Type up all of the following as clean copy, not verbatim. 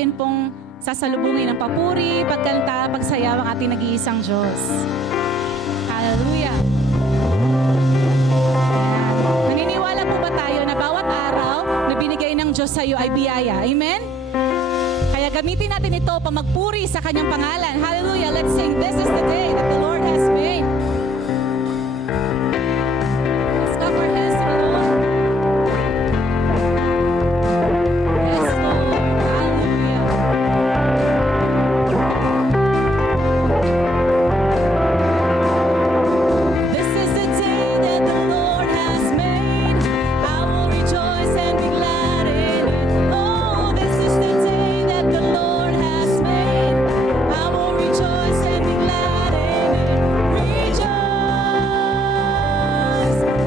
natin pong sasalubungin ng papuri, pagkanta, pagsayaw ang ating nag-iisang Diyos. Hallelujah! Naniniwala po ba tayo na bawat araw na binigay ng Diyos sa iyo ay biyaya? Amen? Kaya gamitin natin ito pa magpuri sa Kanyang pangalan. Hallelujah! Let's sing, "This is the day that the Lord has made." Let's clap our hands to the Lord. Yes, Lord. Hallelujah. This is the day that the Lord has made. I will rejoice and be glad in it. Oh, this is the day that the Lord has made. I will rejoice and be glad in it. Rejoice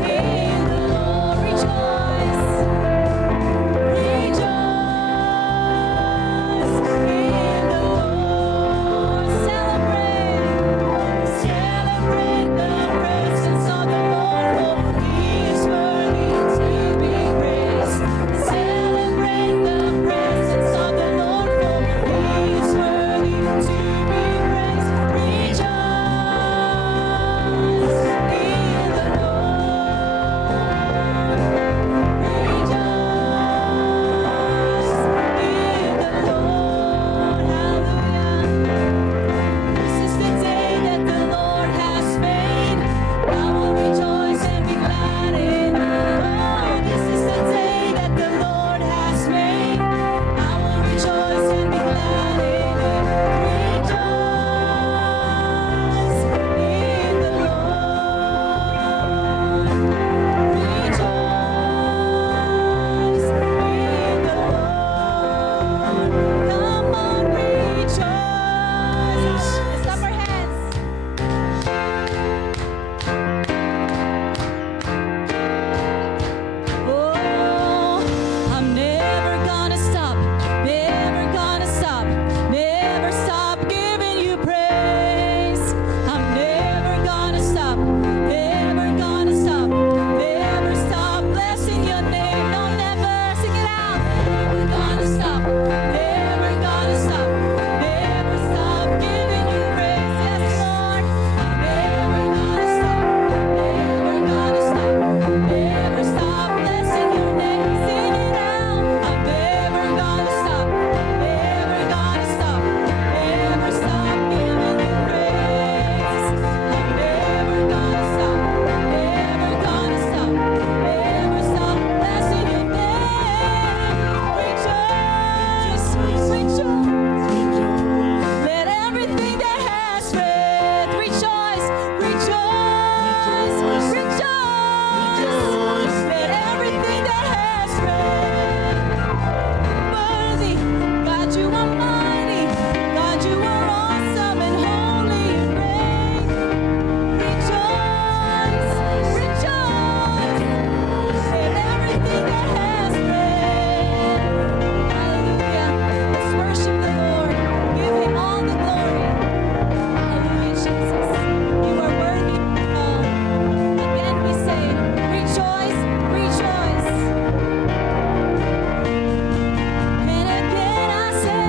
in the Lord. Rejoice. Rejoice in the Lord. Celebrate. Celebrate the presence of the Lord, for He is worthy to be praised. Celebrate the presence of the Lord, for He is worthy to be praised. Rejoice in the Lord. Rejoice in the Lord. Hallelujah. This is the day that the Lord has made. I will rejoice and be glad in it. Oh, this is the day that the Lord has made. I will rejoice and be glad in it. Rejoice in the Lord. Rejoice in the Lord. Come on, rejoice. Clap our hands. Oh, I'm never gonna stop, never gonna stop, never stop giving you praise. I'm never gonna stop, never gonna stop, never stop blessing your name. No, never, sing it out. Never gonna stop, never gonna stop, never stop giving you praise. Yes, Lord. I'm never gonna stop, never gonna stop, never stop blessing your name. Sing it out. I'm never gonna stop, never gonna stop, never stop giving you praise. I'm never gonna stop, never gonna stop, never stop blessing your name. Rejoice, rejoice. Let everything that has breath rejoice, rejoice, rejoice. Let everything that has breath. Worthy, God, you are mighty. God, you are awesome and holy and reign. Rejoice, rejoice. Let everything that has breath. Hallelujah. Let's worship the Lord. Give Him all the glory. Hallelujah, Jesus. You are worthy of all. Again we say, rejoice, rejoice. And again I say,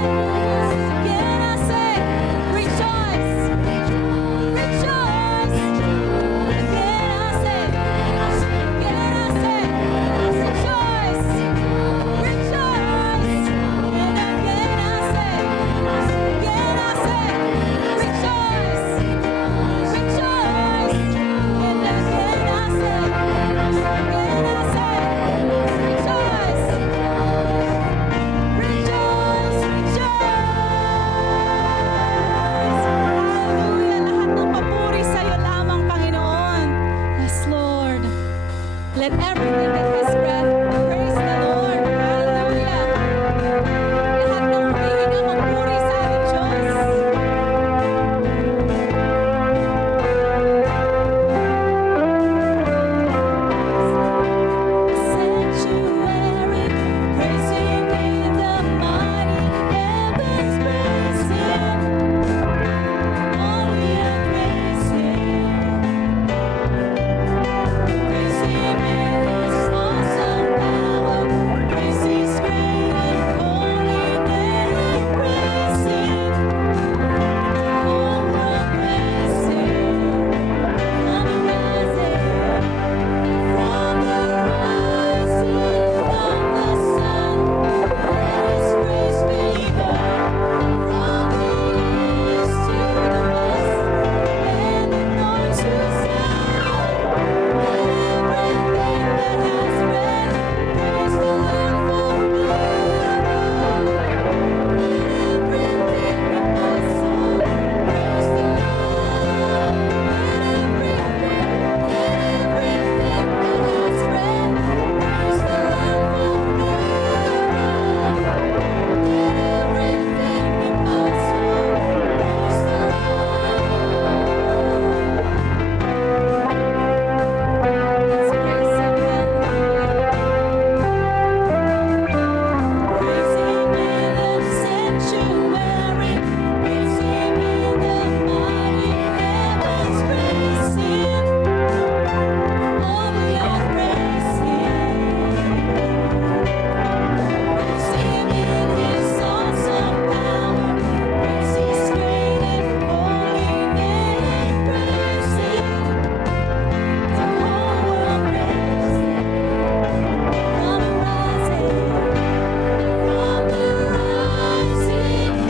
sanctuary. Praise Him in the mighty heavens. Praise Him. Oh, yeah, praise Him. Praise Him in His awesome power. Praise His great and holy name. Praise Him. The whole world praise Him. From the rising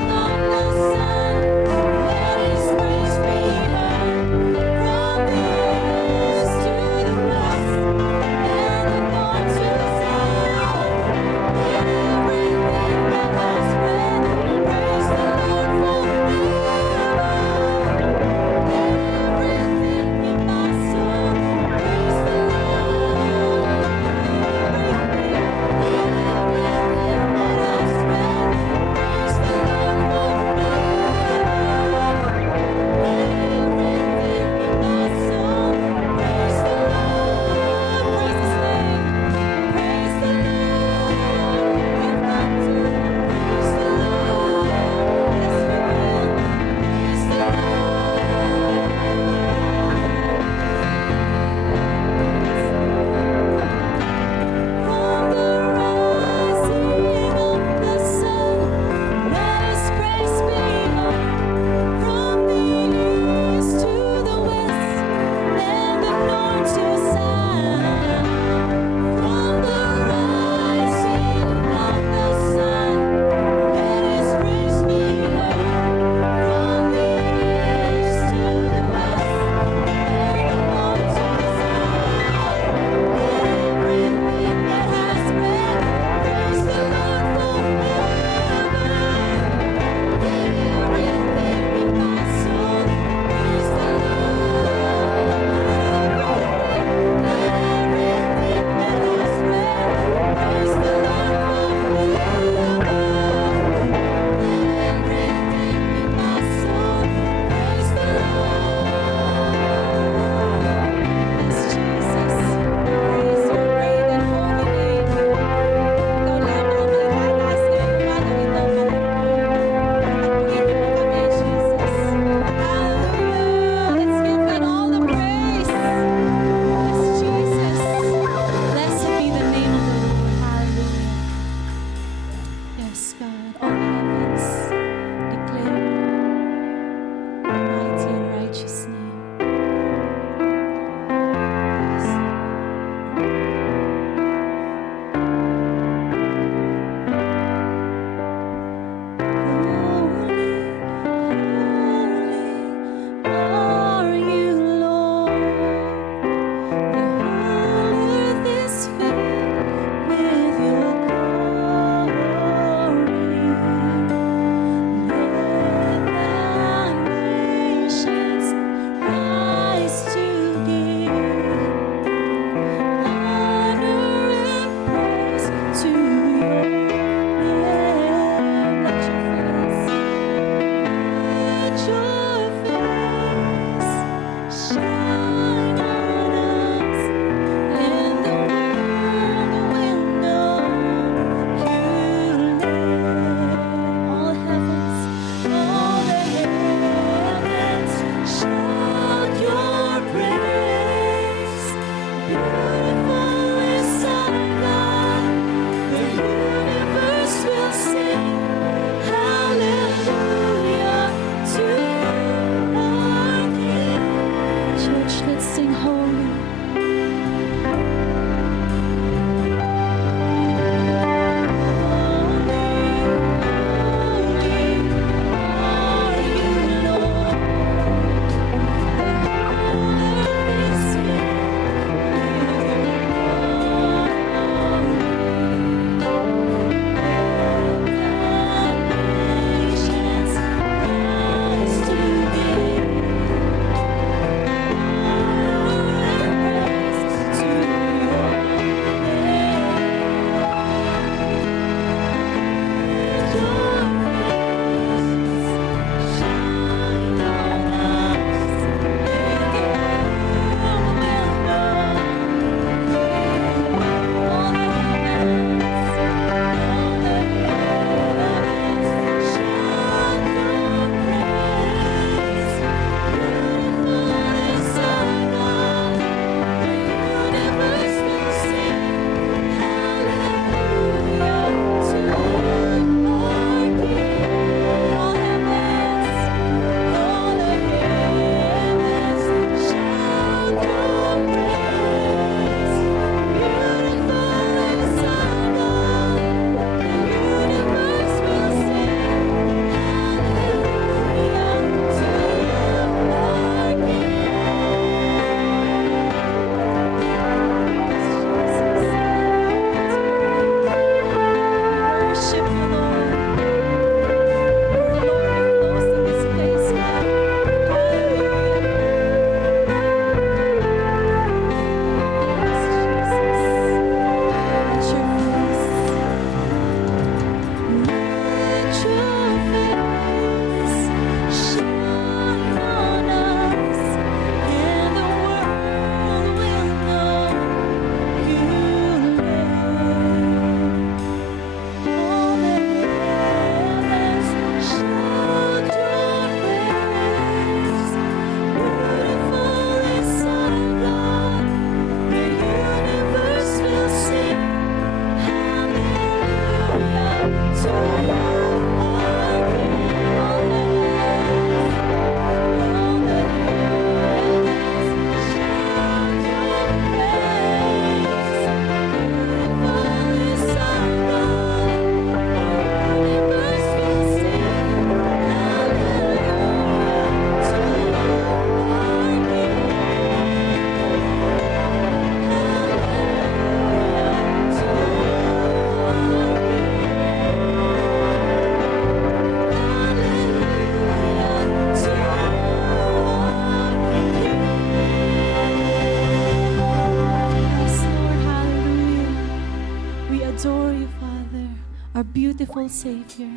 Savior.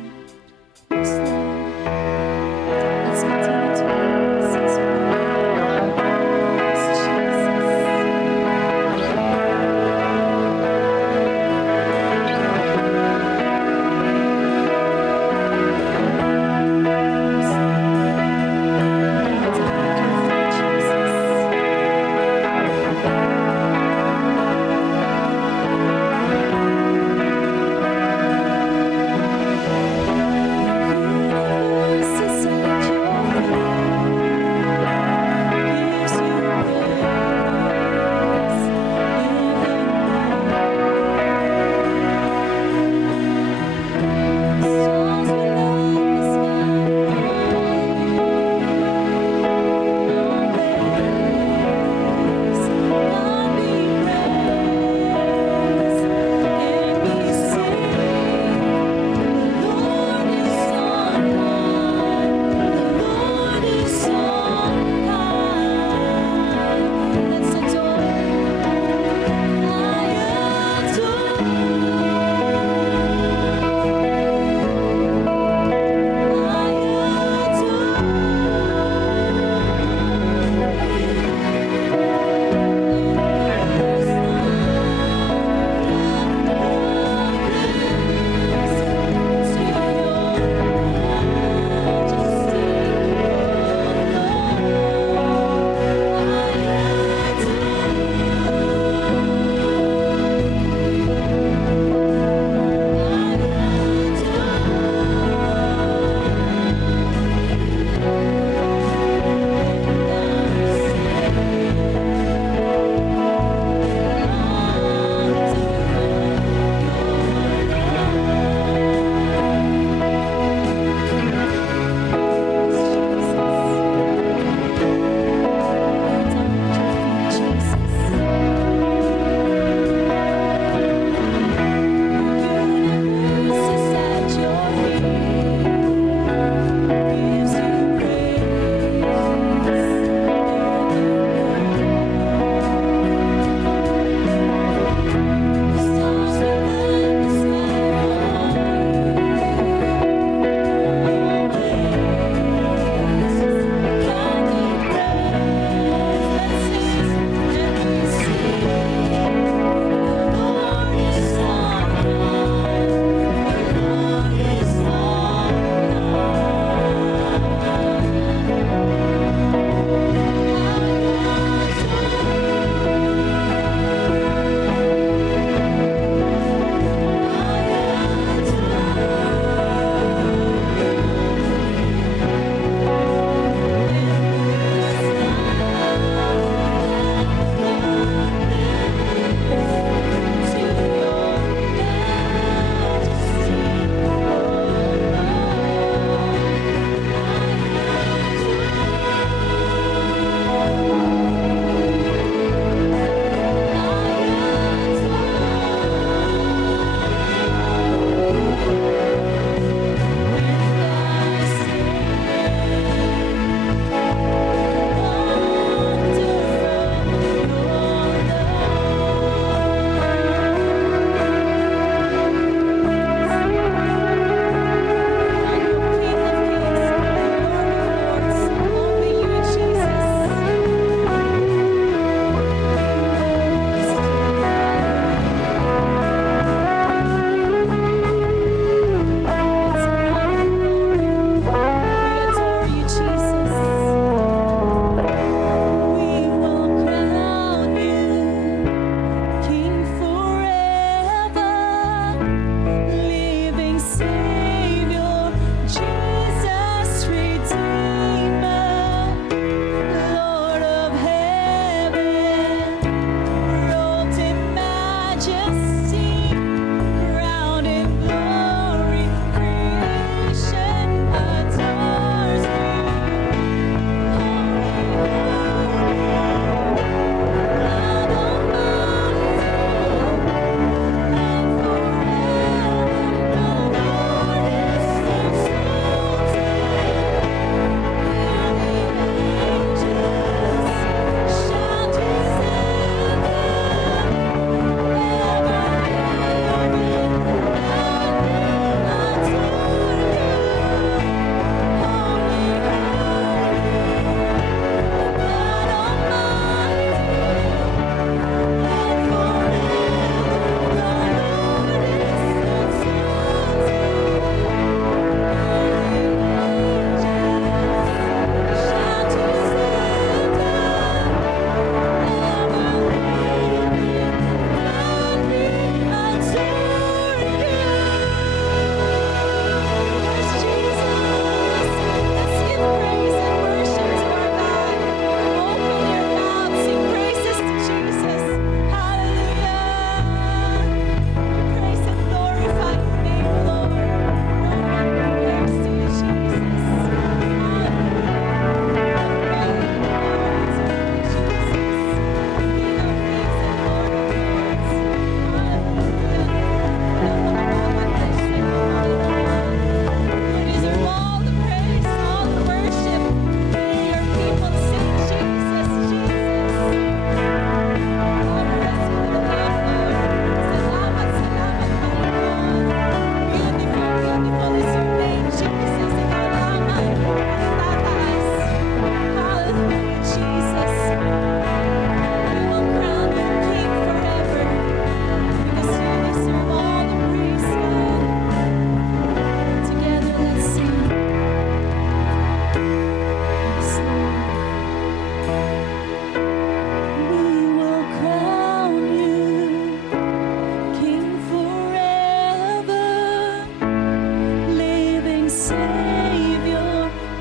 Yes, Lord. Let's continue to praise His holy name. Yes, Jesus.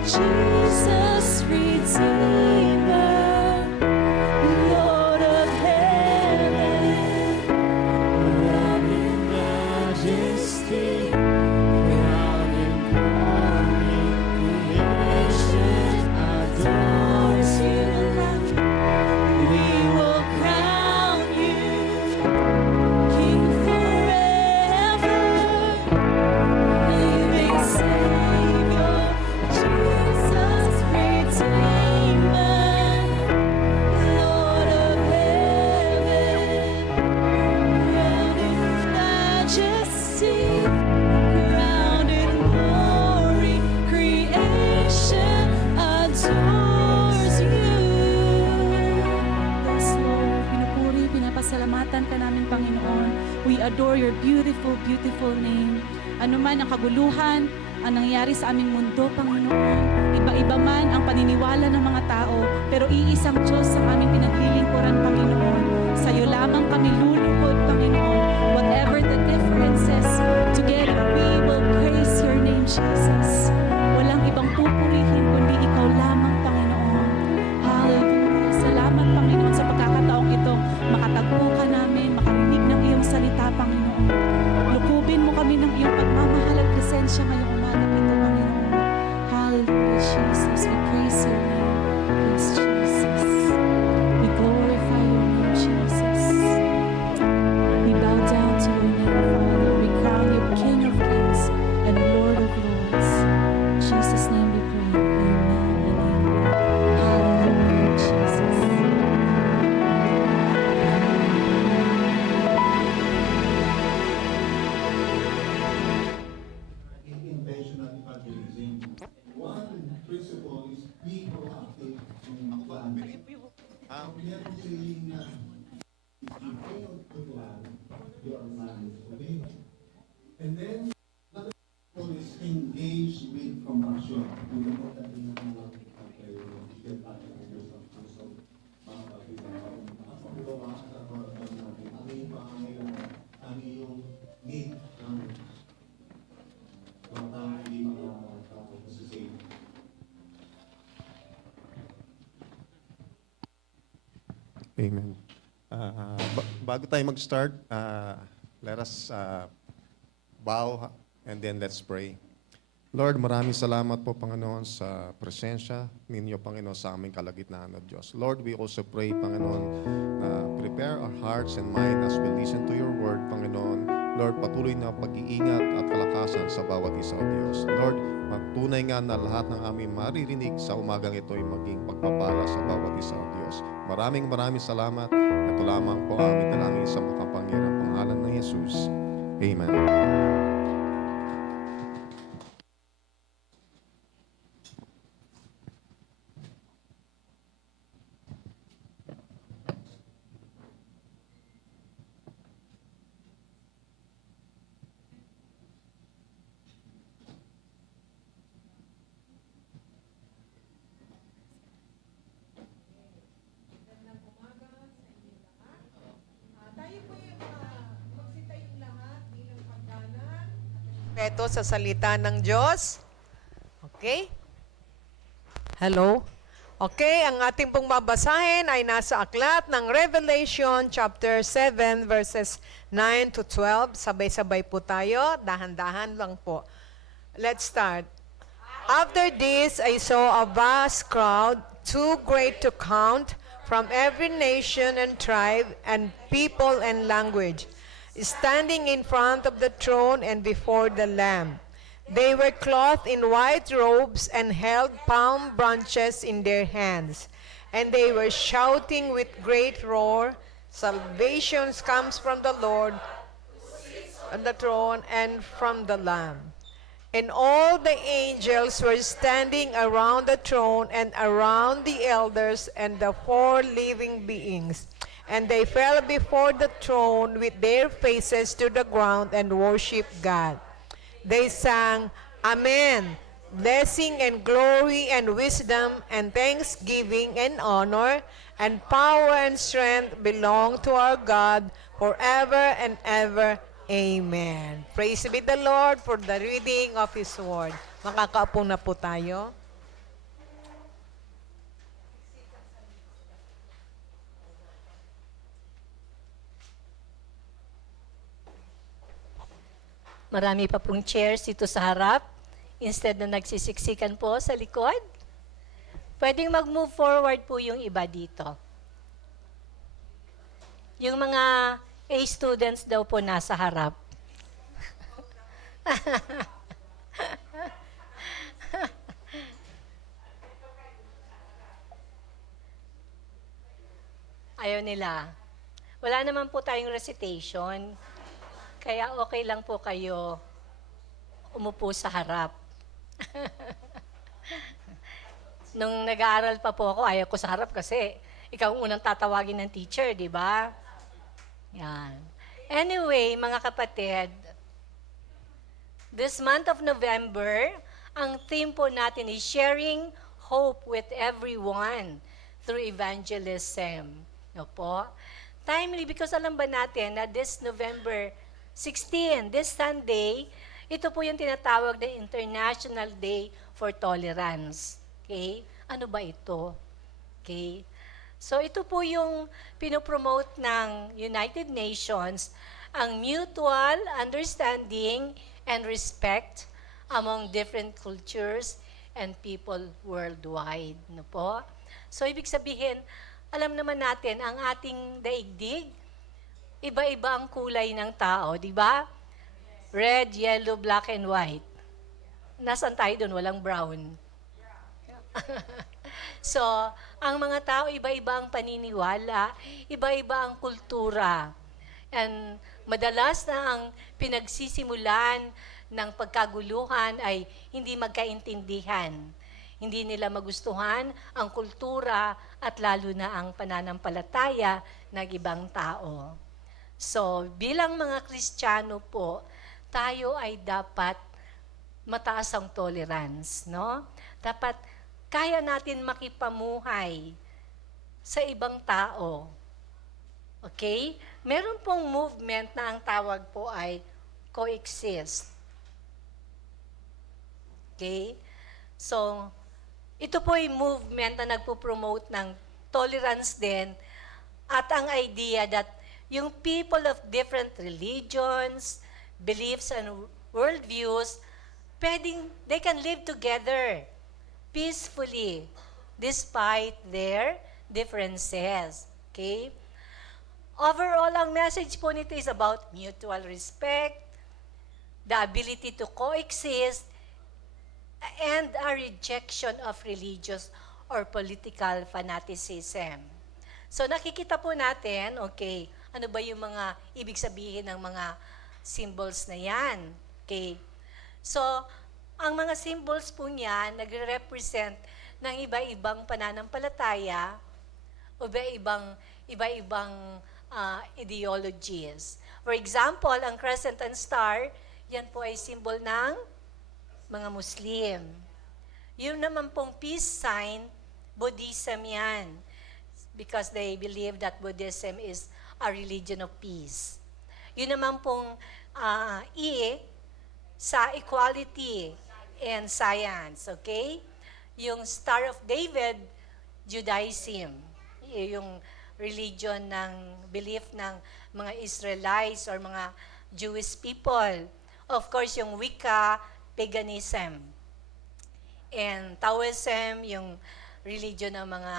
Jesus, Redeemer, Lord of heaven, crowned in majesty, crowned in glory, creation adores you. We will crown you King forever, living Savior, Jesus, Redeemer, Lord of heaven, crowned in majesty, crowned in glory, creation adores you. Yes, Lord, pinupuri, pinapasalamatan ka namin, Panginoon. We adore your beautiful, beautiful name. Ano man ang kaguluhan, ang nangyayari sa aming mundo, Panginoon, iba-iba man ang paniniwala ng mga tao, pero iisang Diyos ang aming pinaglilingkuran, Panginoon. Sa iyo lamang kami luluhod, Panginoon. Whatever the differences, together we will praise your name, Jesus. Walang ibang pupurihin kundi ikaw lamang, Panginoon. Hallelujah. Salamat, Panginoon, sa pagkakataong ito. Makatagpo ka namin, makarinig ng iyong salita, Panginoon. Lukubin mo kami ng iyong pagmamahal at presensya ngayong umagang ito, Panginoon. Hallelujah, Jesus. We praise your name. Yes, Jesus. We glorify your name, Jesus. We bow down to your name, Father. We crown you King of Kings and Lord of Lords. In Jesus' name we pray. Amen and amen. Hallelujah, Jesus. Intentional evangelism. One principle is be proactive in planning. Meron saying na if you fail to plan, you are managed. And then, another principle is engage with compassion. Kung ano natin ang mga get back to yourself. So, mga pag-ibang pagbawa sa mga natin, ang iyong pangangailangan, ang iyong need ng mga tao hindi mga tao masasave. Amen. Bago tayo mag-start, let us bow and then let's pray. Lord, maraming salamat po, Panginoon, sa presensya ninyo, Panginoon, sa aming kalagitnaan of Diyos. Lord, we also pray, Panginoon, na prepare our hearts and mind as we listen to your word, Panginoon. Lord, patuloy na pag-iingat at kalakasan sa bawat isa o Diyos. Lord, magtunay nga na lahat ng aming maririnig sa umagang ito ay maging pagpapala sa bawat isa o Diyos. Maraming salamat. Ito lamang po ang aming dalangin sa makapangyarihang pangalan ng Jesus. Amen. Respeto sa salita ng Diyos. Okay? Hello? Okay, ang ating pong babasahin ay nasa aklat ng Revelation chapter 7 verses 9 to 12. Sabay-sabay po tayo, dahan-dahan lang po. Let's start. After this, I saw a vast crowd, too great to count, from every nation and tribe and people and language, standing in front of the throne and before the Lamb. They were clothed in white robes and held palm branches in their hands. And they were shouting with great roar, "Salvation comes from the Lord on the throne and from the Lamb." And all the angels were standing around the throne and around the elders and the four living beings. And they fell before the throne with their faces to the ground and worshiped God. They sang, "Amen. Blessing and glory and wisdom and thanksgiving and honor and power and strength belong to our God forever and ever. Amen." Praise be the Lord for the reading of His Word. Makakaupo na po tayo. Marami pa pong chairs dito sa harap. Instead na nagsisiksikan po sa likod. Pwedeng mag-move forward po yung iba dito. Yung mga A students daw po nasa harap. Ayaw nila. Wala naman po tayong recitation. Kaya okay lang po kayo umupo sa harap. Nung nag-aaral pa po ako, ayaw ko sa harap kasi ikaw ang unang tatawagin ng teacher, di ba? Yan. Anyway, mga kapatid, this month of November, ang theme po natin is sharing hope with everyone through evangelism. No po? Timely because alam ba natin na this November 16, this Sunday, ito po yung tinatawag na International Day for Tolerance. Okay? Ano ba ito? Okay? So ito po yung pinopromote ng United Nations, ang mutual understanding and respect among different cultures and people worldwide. No po? So ibig sabihin, alam naman natin, ang ating daigdig, iba-iba ang kulay ng tao, di ba? Red, yellow, black, and white. Nasaan tayo doon? Walang brown. So, ang mga tao, iba-iba ang paniniwala, iba-iba ang kultura. And madalas na ang pinagsisimulan ng pagkaguluhan ay hindi magkaintindihan. Hindi nila magustuhan ang kultura at lalo na ang pananampalataya ng ibang tao. So, bilang mga Kristiyano po, tayo ay dapat mataas ang tolerance, no? Dapat kaya natin makipamuhay sa ibang tao. Okay? Meron pong movement na ang tawag po ay coexist. Okay? So, ito po ay movement na nagpo-promote ng tolerance din at ang idea that yung people of different religions, beliefs, and worldviews, they can live together peacefully despite their differences. Okay? Overall, ang message po nito is about mutual respect, the ability to coexist, and a rejection of religious or political fanaticism. So nakikita po natin, okay, ano ba yung mga ibig sabihin ng mga symbols na yan? Okay. So, ang mga symbols po niyan nagre-represent ng iba-ibang pananampalataya o iba-ibang ideologies. For example, ang crescent and star, yan po ay symbol ng mga Muslim. Yun naman pong peace sign, Buddhism yan. Because they believe that Buddhism is a religion of peace. Yun naman pong sa equality and science, okay? Yung Star of David, Judaism. Yung religion ng belief ng mga Israelites or mga Jewish people. Of course, yung Wicca, paganism. And Taoism, yung religion ng mga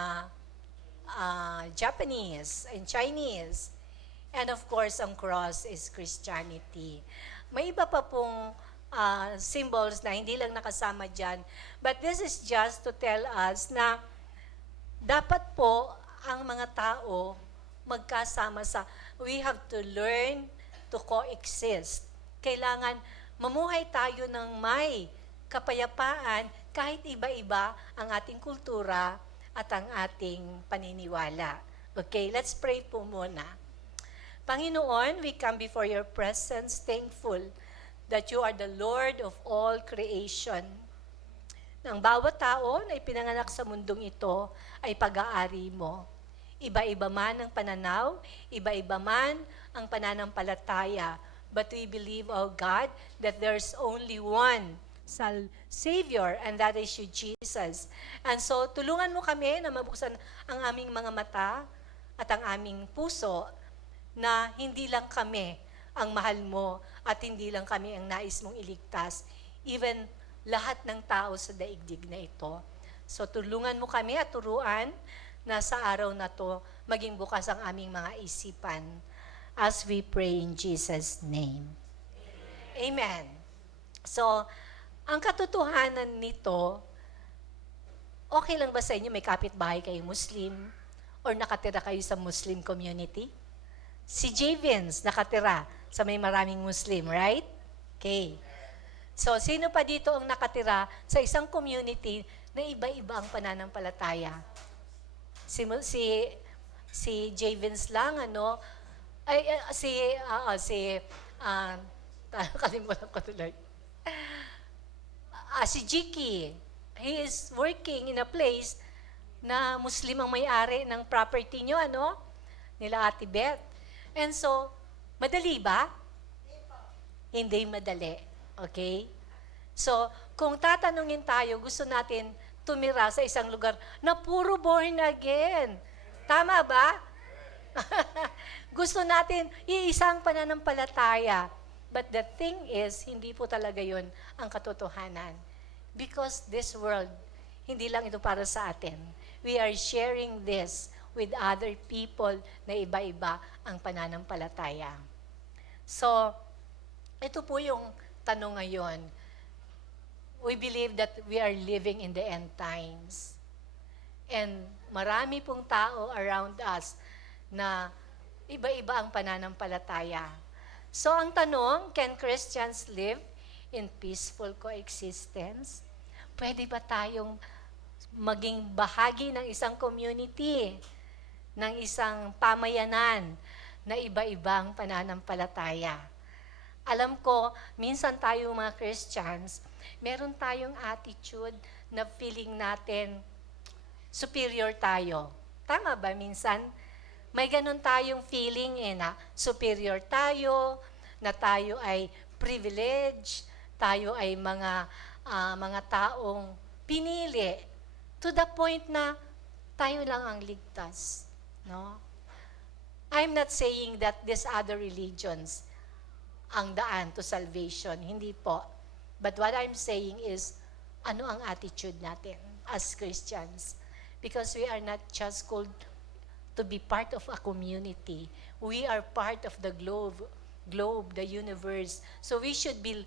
Japanese and Chinese. And of course, ang cross is Christianity. May iba pa pong symbols na hindi lang nakasama dyan. But this is just to tell us na dapat po ang mga tao magkasama we have to learn to coexist. Kailangan mamuhay tayo ng may kapayapaan kahit iba-iba ang ating kultura at ang ating paniniwala. Okay, let's pray po muna. Panginoon, we come before your presence thankful that you are the Lord of all creation. Ang bawat tao na ipinanganak sa mundong ito ay pag-aari mo. Iba-iba man ang pananaw, iba-iba man ang pananampalataya, but we believe, oh God, that there's only one Savior, and that is you, Jesus. And so, tulungan mo kami na mabuksan ang aming mga mata at ang aming puso na hindi lang kami ang mahal mo at hindi lang kami ang nais mong iligtas, even lahat ng tao sa daigdig na ito. So tulungan mo kami at turuan na sa araw na to maging bukas ang aming mga isipan as we pray in Jesus' name. Amen. So, ang katotohanan nito, okay lang ba sa inyo may kapitbahay kayong Muslim or nakatira kayo sa Muslim community? Si J. Vince nakatira sa may maraming Muslim, right? Okay. So, sino pa dito ang nakatira sa isang community na iba-iba ang pananampalataya? Si J. Vince lang, ano? Kalimutan ko tuloy. Si Jiki, he is working in a place na Muslim ang may-ari ng property nyo, ano? Nila Ate Beth. And so, madali ba? Hindi madali. Okay? So, kung tatanungin tayo, gusto natin tumira sa isang lugar na puro born again. Tama ba? Gusto natin iisang pananampalataya. But the thing is, hindi po talaga yun ang katotohanan. Because this world, hindi lang ito para sa atin. We are sharing this with other people na iba-iba ang pananampalataya. So, ito po yung tanong ngayon. We believe that we are living in the end times. And marami pong tao around us na iba-iba ang pananampalataya. So ang tanong, can Christians live in peaceful coexistence? Pwede ba tayong maging bahagi ng isang community, ng isang pamayanan na iba-ibang pananampalataya? Alam ko, minsan tayo mga Christians, meron tayong attitude na feeling natin superior tayo. Tama ba minsan? May ganun tayong feeling na superior tayo, na tayo ay privilege, tayo ay mga taong pinili to the point na tayo lang ang ligtas. No? I'm not saying that these other religions ang daan to salvation. Hindi po. But what I'm saying is, ano ang attitude natin as Christians? Because we are not just called to be part of a community. We are part of the globe, the universe. So we should be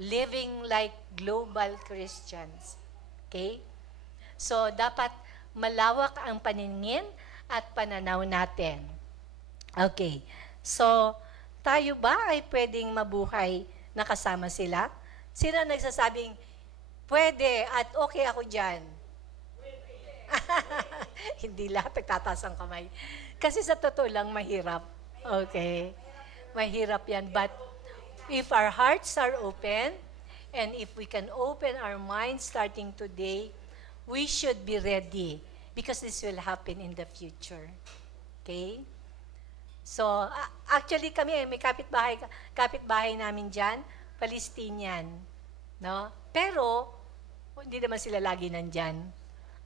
living like global Christians. Okay? So dapat malawak ang paningin at pananaw natin. Okay. So, tayo ba ay pwedeng mabuhay na kasama sila? Sino nagsasabing, pwede at okay ako dyan? Hindi lahat nagtataas ang kamay. Kasi sa totoo lang, mahirap. Okay? Mahirap yan. But if our hearts are open, and if we can open our minds starting today, we should be ready because this will happen in the future. Okay? So, actually kami, may kapitbahay namin dyan, Palestinian. No? Pero, hindi naman sila lagi nandyan.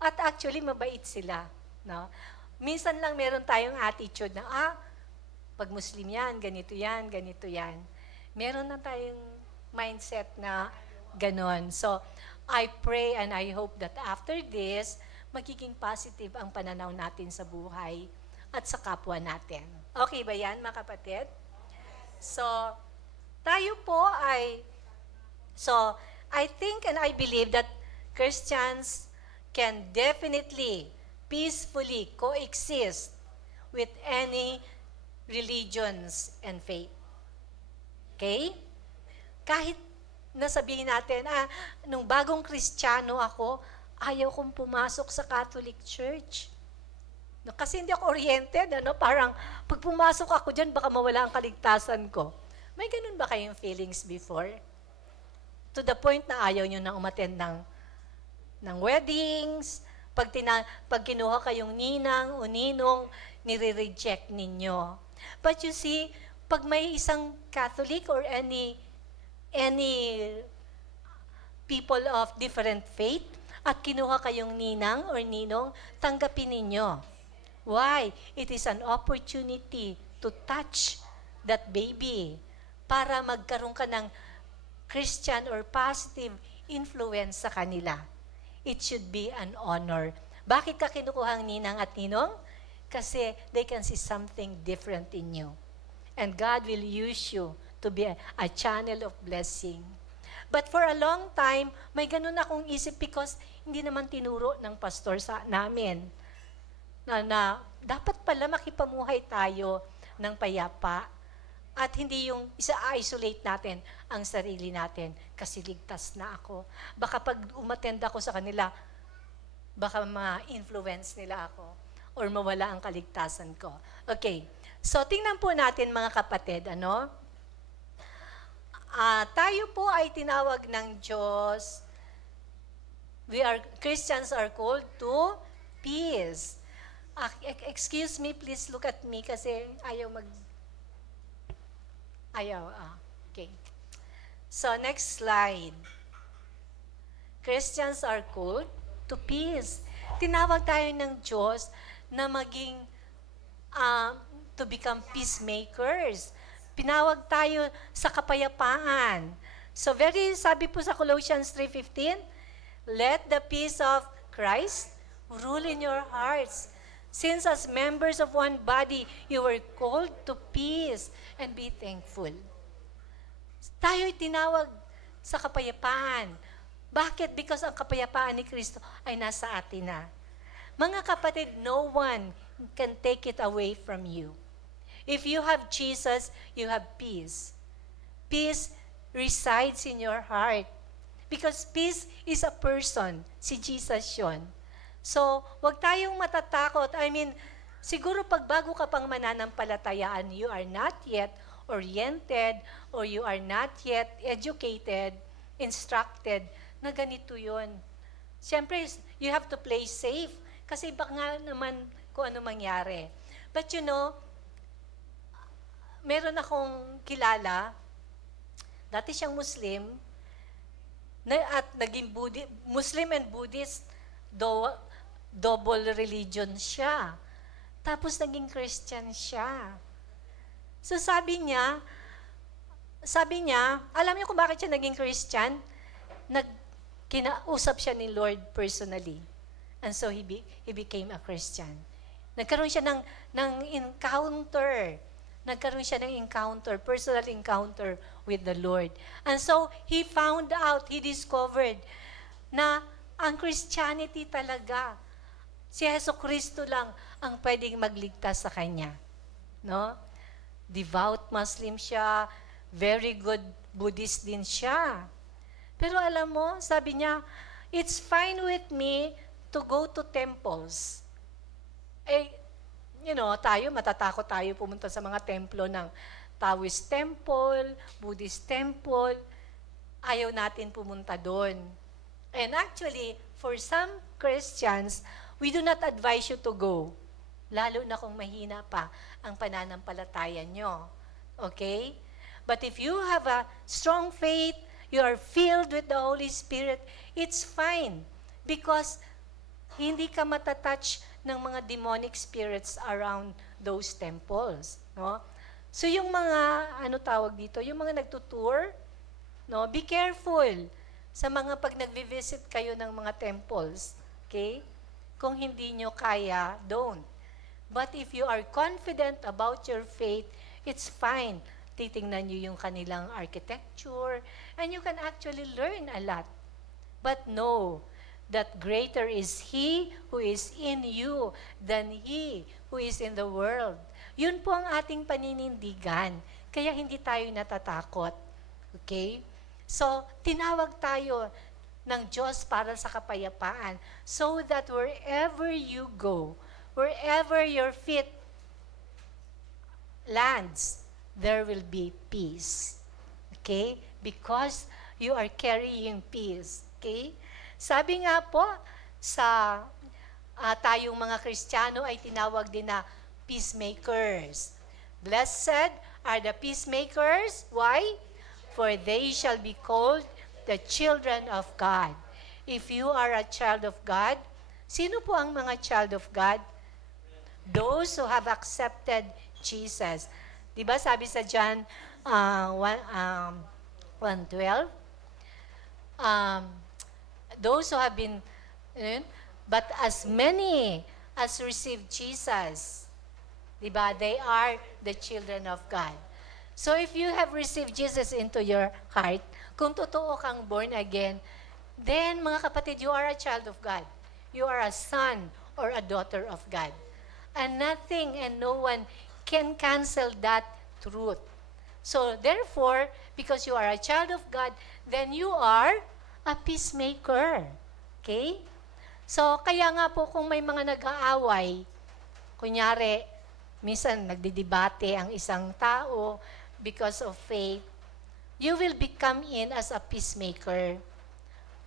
At actually, mabait sila. No? Minsan lang meron tayong attitude na, pag Muslim yan, ganito yan, ganito yan. Meron na tayong mindset na ganon. So, I pray and I hope that after this, magiging positive ang pananaw natin sa buhay at sa kapwa natin. Okay ba yan, mga kapatid? So, tayo po I think and I believe that Christians can definitely, peacefully coexist with any religions and faith. Okay? Kahit nasabihin natin, nung bagong Kristiyano ako, ayaw kong pumasok sa Catholic Church. No, kasi hindi ako oriented, parang pag pumasok ako dyan, baka mawala ang kaligtasan ko. May ganun ba kayong feelings before? To the point na ayaw nyo na umattend ng weddings, pag kinuha kayong ninang o ninong, nire-reject ninyo. But you see, pag may isang Catholic or any people of different faith, at kinuha kayong ninang or ninong, tanggapin ninyo. Why? It is an opportunity to to touch that baby para magkaroon ka ng Christian or positive influence sa kanila. It should be an honor. Bakit ka kinukuha ang ninang at ninong? Kasi they can see something different in you. And God will use you to be a channel of blessing. But for a long time, may ganun akong isip because hindi naman tinuro ng pastor sa namin na dapat pala makipamuhay tayo ng payapa at hindi yung isa-isolate natin ang sarili natin kasi ligtas na ako. Baka pag umattend ako sa kanila, baka ma-influence nila ako or mawala ang kaligtasan ko. Okay, so tingnan po natin mga kapatid, ano? Tayo po ay tinawag ng Diyos. Christians are called to peace. Excuse me, please look at me kasi okay. So, next slide. Christians are called to peace. Tinawag tayo ng Diyos na maging, to become peacemakers. Pinawag tayo sa kapayapaan. So, sabi po sa Colossians 3:15, let the peace of Christ rule in your hearts. Since as members of one body, you were called to peace and be thankful. Tayo'y tinawag sa kapayapaan. Bakit? Because ang kapayapaan ni Kristo ay nasa atin na. Mga kapatid, no one can take it away from you. If you have Jesus, you have peace. Peace resides in your heart. Because peace is a person. Si Jesus yun. So, wag tayong matatakot. Siguro pag bago ka pang mananampalatayaan, you are not yet oriented or you are not yet educated, instructed, na ganito yun. Siyempre, you have to play safe. Kasi baka nga naman kung ano mangyari. But you know, meron akong kilala, dati siyang Muslim, at naging Muslim and Buddhist, double religion siya. Tapos naging Christian siya. So sabi niya, alam niyo kung bakit siya naging Christian? Kinausap siya ni Lord personally. And so he became a Christian. Nagkaroon siya ng encounter. Personal encounter with the Lord. And so, he found out, he discovered na ang Christianity talaga, si Jesucristo lang ang pwedeng magligtas sa kanya. No? Devout Muslim siya, very good Buddhist din siya. Pero alam mo, sabi niya, it's fine with me to go to temples. Matatakot tayo pumunta sa mga templo ng Taoist temple, Buddhist temple. Ayaw natin pumunta doon. And actually, for some Christians, we do not advise you to go. Lalo na kung mahina pa ang pananampalataya nyo. Okay? But if you have a strong faith, you are filled with the Holy Spirit, it's fine. Because hindi ka matatouch ng mga demonic spirits around those temples. No? So yung mga, yung mga nagtutour, no? Be careful sa mga pag nagvi-visit kayo ng mga temples. Okay? Kung hindi nyo kaya, don't. But if you are confident about your faith, it's fine. Titingnan nyo yung kanilang architecture, and you can actually learn a lot. But know that greater is He who is in you than He who is in the world. Yun po ang ating paninindigan. Kaya hindi tayo natatakot. Okay? So, tinawag tayo ng Diyos para sa kapayapaan so that wherever you go, wherever your feet lands, there will be peace. Okay? Because you are carrying peace. Okay? Sabi nga po, sa tayong mga Kristiyano ay tinawag din na peacemakers. Blessed are the peacemakers. Why? For they shall be called the children of God. If you are a child of God, sino po ang mga child of God? Those who have accepted Jesus. Di ba sabi sa John 1:12, those who have been, but as many as received Jesus, di ba, they are the children of God. So if you have received Jesus into your heart, kung totoo kang born again, then mga kapatid, you are a child of God. You are a son or a daughter of God. And nothing and no one can cancel that truth. So therefore, because you are a child of God, then you are a peacemaker. Okay? So kaya nga po kung may mga nag-aaway, kunyari, minsan nagdidebate ang isang tao because of faith, you will become in as a peacemaker.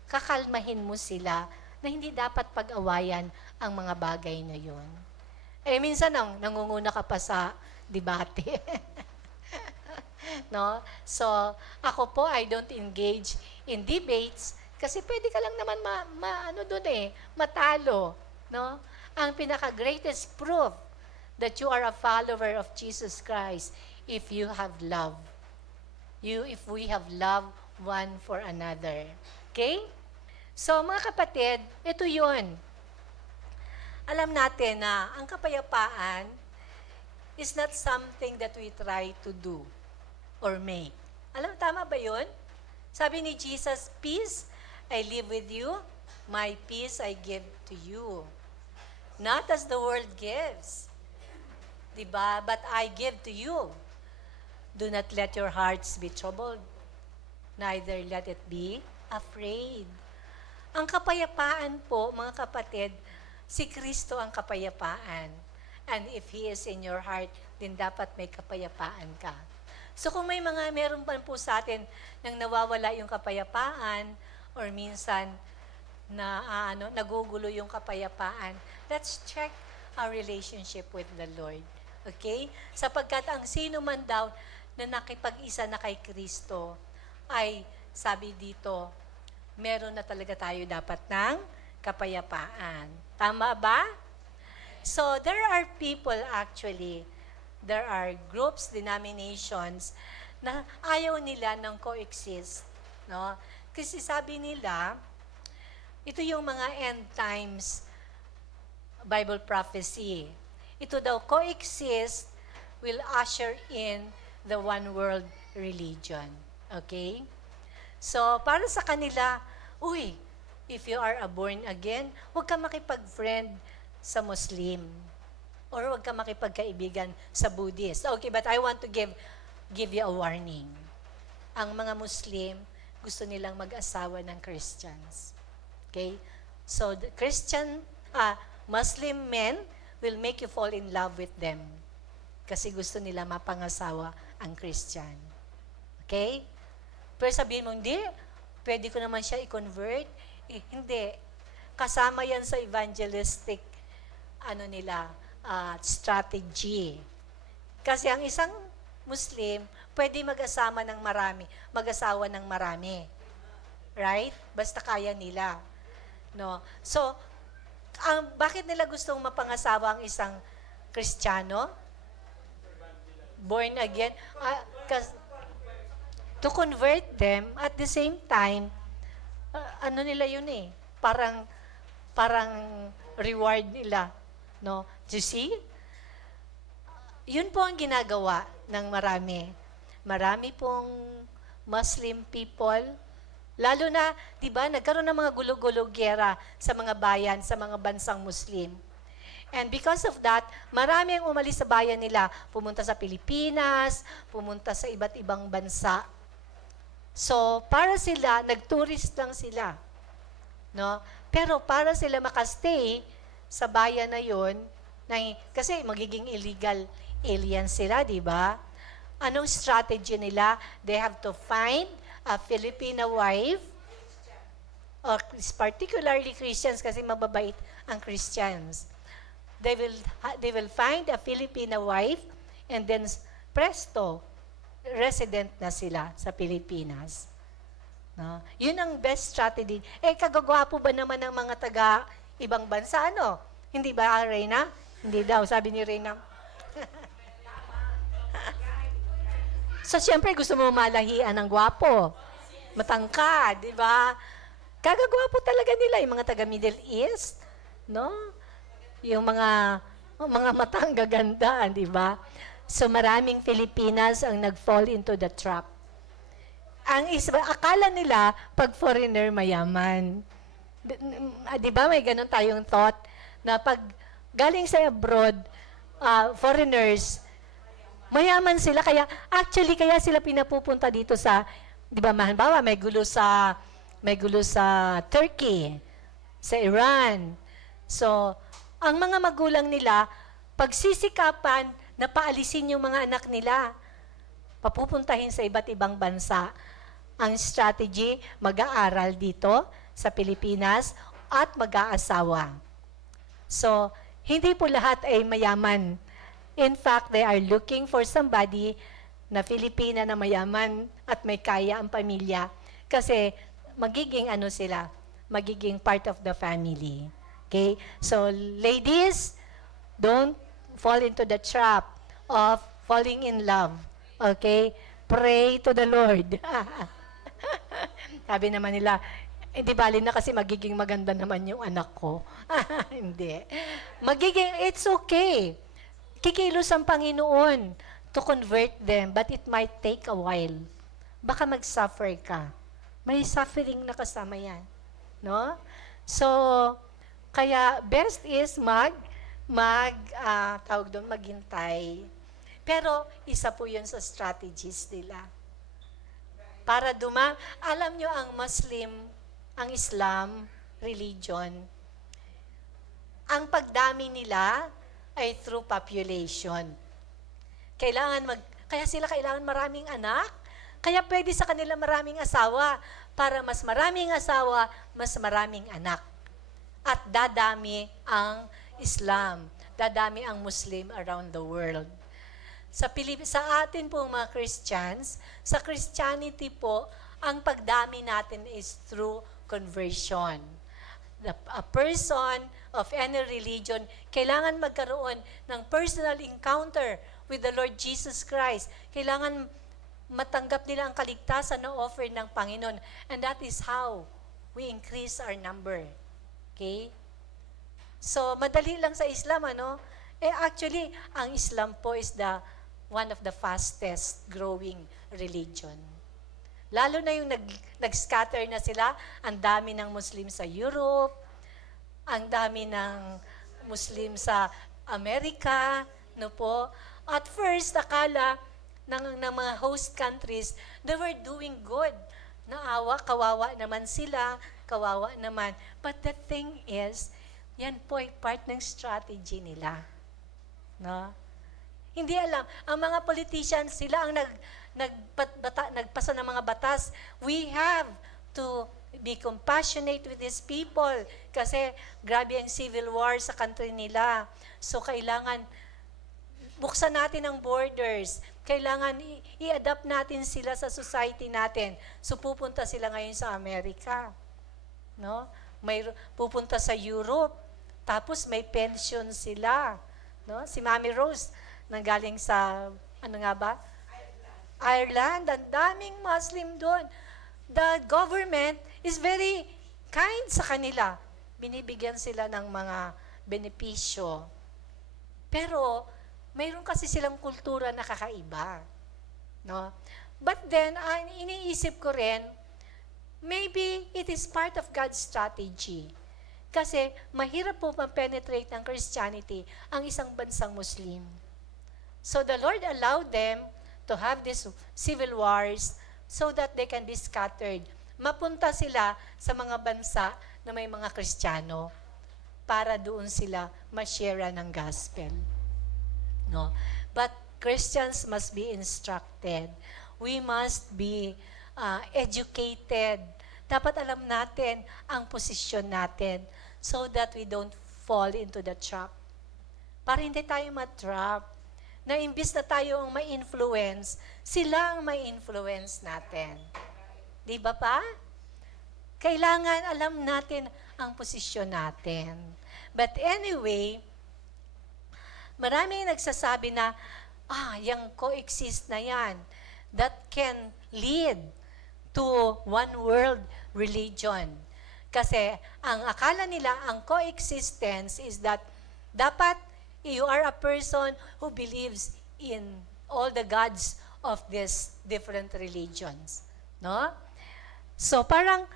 Kakalmahin mo sila na hindi dapat pag-awayan ang mga bagay na yun. Eh, minsan nangunguna ka pa sa debate. No? So, ako po, I don't engage in debates kasi pwede ka lang naman matalo. No? Ang pinaka-greatest proof that you are a follower of Jesus Christ if you have love. If we have love one for another. Okay? So, mga kapatid, ito yun. Alam natin na ang kapayapaan is not something that we try to do or make. Alam, tama ba yun? Sabi ni Jesus, peace I live with you, my peace I give to you. Not as the world gives. Diba? But I give to you. Do not let your hearts be troubled, neither let it be afraid. Ang kapayapaan po, mga kapatid, si Kristo ang kapayapaan. And if He is in your heart, din dapat may kapayapaan ka. So kung meron pa po sa atin nang nawawala yung kapayapaan, or minsan na nagugulo yung kapayapaan, let's check our relationship with the Lord. Okay? Sapagkat ang sino man daw na nakipag-isa na kay Kristo, ay sabi dito, meron na talaga tayo dapat ng kapayapaan. Tama ba? So, there are people actually, there are groups, denominations, na ayaw nila ng coexist. No? Kasi sabi nila, ito yung mga end times Bible prophecy. Ito daw, coexist will usher in the one world religion. Okay? So, para sa kanila, if you are a born again, huwag ka makipag-friend sa Muslim. Or huwag ka makipagkaibigan sa Buddhist. Okay, but I want to give you a warning. Ang mga Muslim, gusto nilang mag-asawa ng Christians. Okay? So, the Muslim men will make you fall in love with them. Kasi gusto nila mapangasawa ang Christian. Okay? Pero sabihin mo, hindi, pwede ko naman siya i-convert. Hindi. Kasama yan sa evangelistic strategy. Kasi ang isang Muslim, pwede mag-asawa ng marami. Right? Basta kaya nila. No? So, bakit nila gustong mapangasawa ang isang Kristiyano? Born again? To convert them, at the same time, nila yun parang reward nila. No? You see? Yun po ang ginagawa ng marami. Marami pong Muslim people, lalo na, di ba, nagkaroon ng mga gulo-gulo gera sa mga bayan, sa mga bansang Muslim. And because of that, marami ang umalis sa bayan nila, pumunta sa Pilipinas, pumunta sa iba't ibang bansa. So, para sila, nag-tourist lang sila. No? Pero para sila makastay sa bayan na yon, kasi magiging illegal alien sila, di ba? Anong strategy nila? They have to find a Filipina wife, or particularly Christians, kasi mababait ang Christians. They will find a Filipina wife, and then presto, resident na sila sa Pilipinas. No? Yun ang best strategy. Kagagwapo ba naman ng mga taga-ibang bansa, ano? Hindi ba, Reyna? Hindi daw, sabi ni Reyna. So, siyempre, gusto mo malahian ng gwapo. Matangkad, di ba? Kagagwapo talaga nila, yung mga taga Middle East, no? Yung mga matang gaganda, di ba? So, maraming Filipinas ang nag-fall into the trap. Akala nila, pag foreigner, mayaman. Di ba, may ganun tayong thought, na pag galing sa abroad, foreigners, mayaman sila, kaya sila pinapupunta dito sa, di ba, halimbawa, may gulo sa Turkey, sa Iran. So, ang mga magulang nila, pagsisikapan na paalisin yung mga anak nila, papupuntahin sa iba't ibang bansa. Ang strategy, mag-aaral dito sa Pilipinas at mag-aasawa. So, hindi po lahat ay mayaman. In fact, they are looking for somebody na Filipina na mayaman at may kaya ang pamilya. Kasi magiging magiging part of the family. Okay? So, ladies, don't fall into the trap of falling in love. Okay? Pray to the Lord. Sabi naman nila, hindi bali na kasi magiging maganda naman yung anak ko. Hindi. It's okay. Kikilos ang Panginoon to convert them, but it might take a while. Baka mag-suffer ka. May suffering na kasama yan. No? So, kaya best is maghintay. Pero isa po yun sa strategies nila. Para alam nyo ang Islam religion, ang pagdami nila ay through population. Kaya sila kailangan maraming anak, kaya pwede sa kanila maraming asawa, para mas maraming asawa, mas maraming anak. At dadami ang Islam, dadami ang Muslim around the world. Sa atin po mga Christians, sa Christianity po, ang pagdami natin is through conversion. A person of any religion, kailangan magkaroon ng personal encounter with the Lord Jesus Christ. Kailangan matanggap nila ang kaligtasan na offer ng Panginoon. And that is how we increase our number. Okay? So, madali lang sa Islam, actually, ang Islam po is one of the fastest growing religion. Lalo na yung nag-scatter na sila, ang dami ng Muslim sa Europe, ang dami ng Muslim sa Amerika, At first, akala ng mga host countries, they were doing good. Kawawa naman sila, kawawa naman. But the thing is, yan po ay part ng strategy nila. No? Hindi alam. Ang mga politicians, sila ang nagpasa ng mga batas. We have to be compassionate with these people kasi grabe ang civil war sa country nila. So, kailangan buksan natin ang borders. Kailangan i-adapt natin sila sa society natin. So, pupunta sila ngayon sa Amerika. No? Pupunta sa Europe. Tapos, may pension sila. No? Si Mami Rose, nanggaling sa, Ireland. Ang daming Muslim doon. The government is very kind sa kanila. Binibigyan sila ng mga benepisyo. Pero, mayroon kasi silang kultura na kakaiba. No? But then, iniisip ko rin, maybe it is part of God's strategy. Kasi, mahirap po ma-penetrate ng Christianity ang isang bansang Muslim. So, the Lord allowed them to have these civil wars so that they can be scattered. Mapunta sila sa mga bansa na may mga Kristiyano para doon sila ma-share ng gospel. No? But Christians must be instructed. We must be educated. Dapat alam natin ang posisyon natin so that we don't fall into the trap. Para hindi tayo ma-trap. Na imbis na tayo ang may influence, sila ang may influence natin. Di ba pa? Kailangan alam natin ang posisyon natin. But anyway, maraming nagsasabi na, yung coexist na yan. that can lead to one world religion. Kasi ang akala nila, ang coexistence is that dapat you are a person who believes in all the gods of these different religions. No? So parang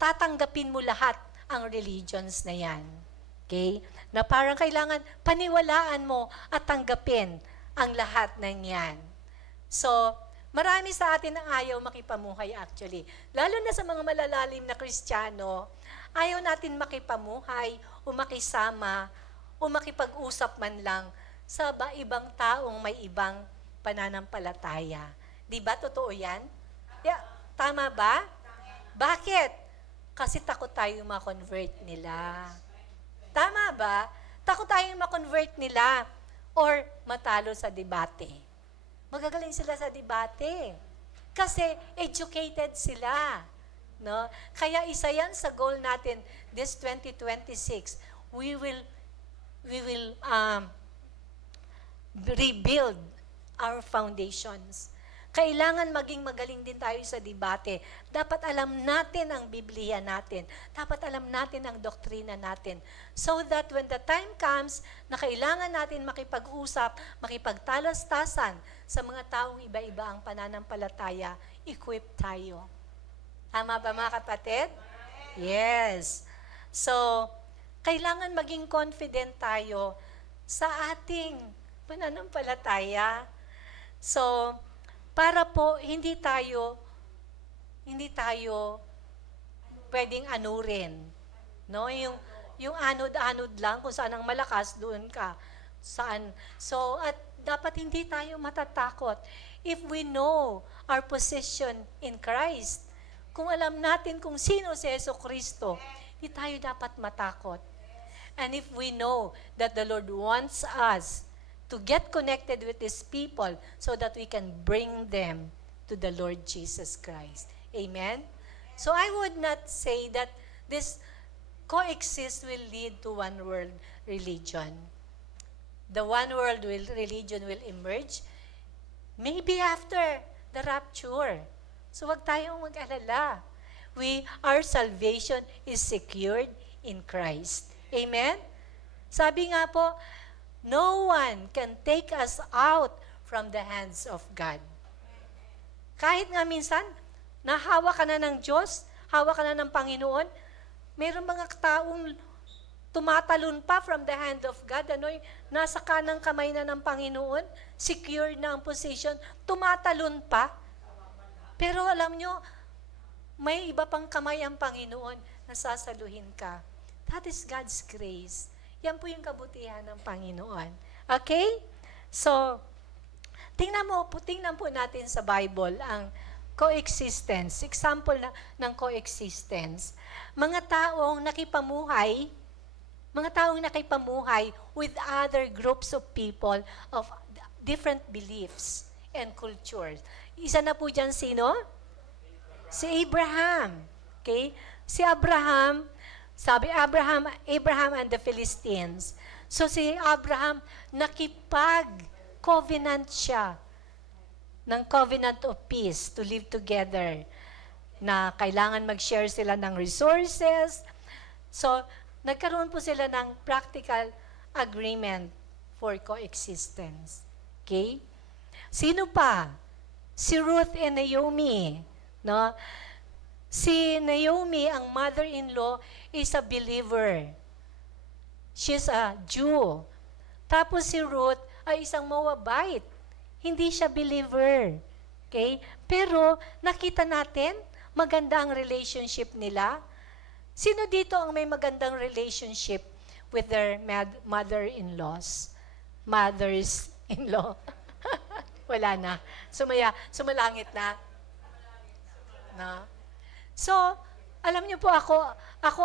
tatanggapin mo lahat ang religions na yan. Okay? Na parang kailangan paniwalaan mo at tanggapin ang lahat ng yan. So, marami sa atin ang ayaw makipamuhay actually. Lalo na sa mga malalalim na Kristiyano, ayaw natin makipamuhay o makisama o makipag-usap man lang sa ibang taong may ibang pananampalataya. Di ba totoo yan? Yeah, tama ba? Bakit? Kasi takot tayong ma-convert nila. Tama ba? Takot tayong ma-convert nila or matalo sa debate. Magagaling sila sa debate. Kasi educated sila. No? Kaya isa yan sa goal natin this 2026. We will rebuild our foundations. Kailangan maging magaling din tayo sa debate. Dapat alam natin ang Biblia natin. Dapat alam natin ang doktrina natin. So that when the time comes na kailangan natin makipag-usap, makipagtalastasan sa mga taong iba-iba ang pananampalataya, equip tayo. Tama ba mga kapatid? Yes. So, kailangan maging confident tayo sa ating pananampalataya. So, para po hindi tayo pwedeng anurin. No? Yung anod-anod lang, kung saan ang malakas, doon ka. Saan. So, at dapat hindi tayo matatakot. If we know our position in Christ, kung alam natin kung sino si Jesucristo, hindi tayo dapat matakot. And if we know that the Lord wants us to get connected with His people so that we can bring them to the Lord Jesus Christ. Amen? So I would not say that this coexist will lead to one world religion. The one world religion will emerge maybe after the rapture. So wag tayong mag-alala. Our salvation is secured in Christ. Amen? Sabi nga po, no one can take us out from the hands of God. Kahit nga minsan, nahawa ka na ng Diyos, hawa ka na ng Panginoon, mayroong mga taong tumatalon pa from the hand of God, nasa kanang kamay na ng Panginoon, secure na ang position, tumatalon pa. Pero alam nyo, may iba pang kamay ang Panginoon na sasaluhin ka. That is God's grace. Yan po yung kabutihan ng Panginoon. Okay? So, tingnan po natin sa Bible ang coexistence. Example ng coexistence. Mga taong nakipamuhay with other groups of people of different beliefs and cultures. Isa na po dyan sino? Si Abraham. Okay? Si Abraham, sabi Abraham and the Philistines. So si Abraham, nakipag-covenant siya ng covenant of peace to live together na kailangan mag-share sila ng resources. So, nagkaroon po sila ng practical agreement for coexistence. Okay? Sino pa? Si Ruth and Naomi. No? Si Naomi, ang mother-in-law, is a believer. She's a Jew. Tapos si Ruth ay isang Moabite. Hindi siya believer. Okay? Pero nakita natin, maganda ang relationship nila. Sino dito ang may magandang relationship with their mother-in-laws? Mothers-in-law. Wala na. Sumalangit na. No? So, alam niyo po ako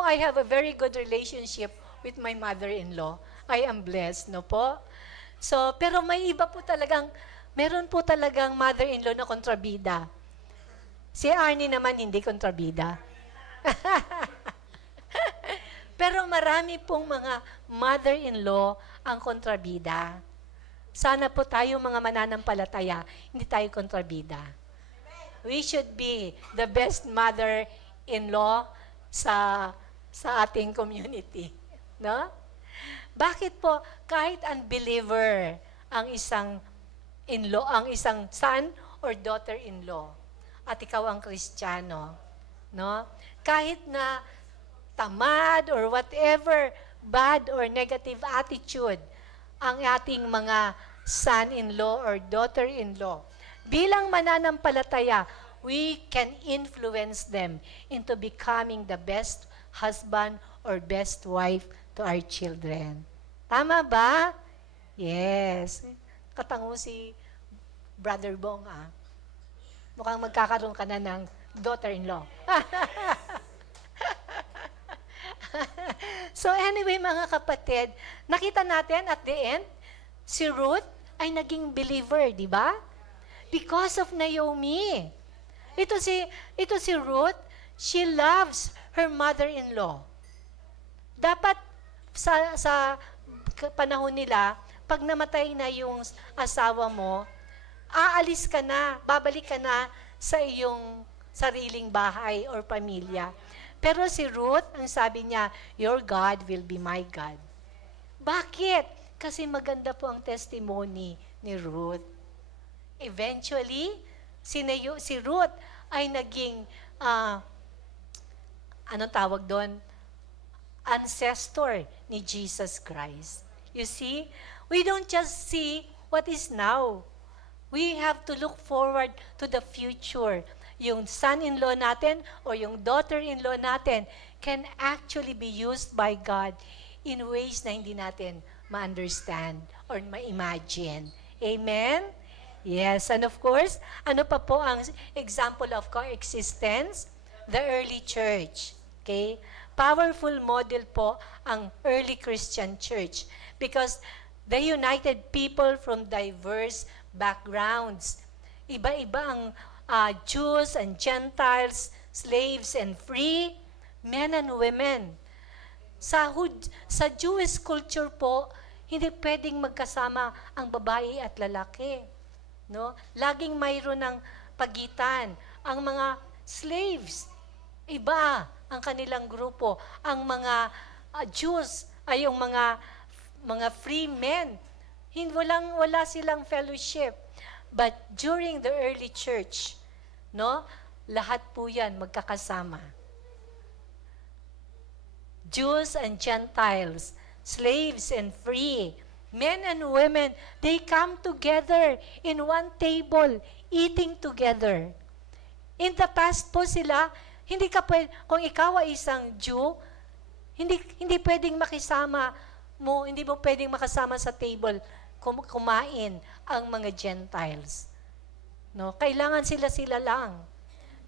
I have a very good relationship with my mother-in-law. I am blessed, no po? So, pero meron po talagang mother-in-law na kontrabida. Si Arnie naman hindi kontrabida. Pero marami pong mga mother-in-law ang kontrabida. Sana po tayo mga mananampalataya, hindi tayo kontrabida. We should be the best mother-in-law sa ating community. No? Bakit po kahit unbeliever ang isang in-law, ang isang son or daughter-in-law, at ikaw ang Kristiyano, no? Kahit na tamad or whatever bad or negative attitude ang ating mga son-in-law or daughter-in-law, bilang mananampalataya, we can influence them into becoming the best husband or best wife to our children. Tama ba? Yes. Katango si Brother Bong, ah. Mukhang magkakaroon ka na ng daughter-in-law. So anyway, mga kapatid, nakita natin at the end, si Ruth ay naging believer, di ba? Because of Naomi. Ito si Ruth, she loves her mother-in-law. Dapat sa panahon nila, pag namatay na yung asawa mo, aalis ka na, babalik ka na sa iyong sariling bahay or pamilya. Pero si Ruth, ang sabi niya, your God will be my God. Bakit? Kasi maganda po ang testimony ni Ruth. Eventually, si Ruth ay naging, anong tawag doon? Ancestor ni Jesus Christ. You see, we don't just see what is now. We have to look forward to the future. Yung son-in-law natin or yung daughter-in-law natin can actually be used by God in ways na hindi natin ma-understand or ma-imagine. Amen? Yes, and of course, ano pa po ang example of coexistence? The early church. Okay? Powerful model po ang early Christian church because they united people from diverse backgrounds. Iba-iba ang Jews and Gentiles, slaves and free, men and women. Sa Jewish culture po, hindi pwedeng magkasama ang babae at lalaki. No? Laging mayroon ng pagitan. Ang mga slaves, iba ang kanilang grupo. Ang mga Jews ay yung mga free men. Wala silang fellowship. But during the early church, no, lahat po yan magkakasama. Jews and Gentiles, slaves and free, men and women, they come together in one table, eating together. In the past po sila, hindi ka pwede, kung ikaw ay isang Jew, hindi pwedeng makisama mo, hindi mo pwedeng makasama sa table kumain ang mga Gentiles. No? Kailangan sila lang.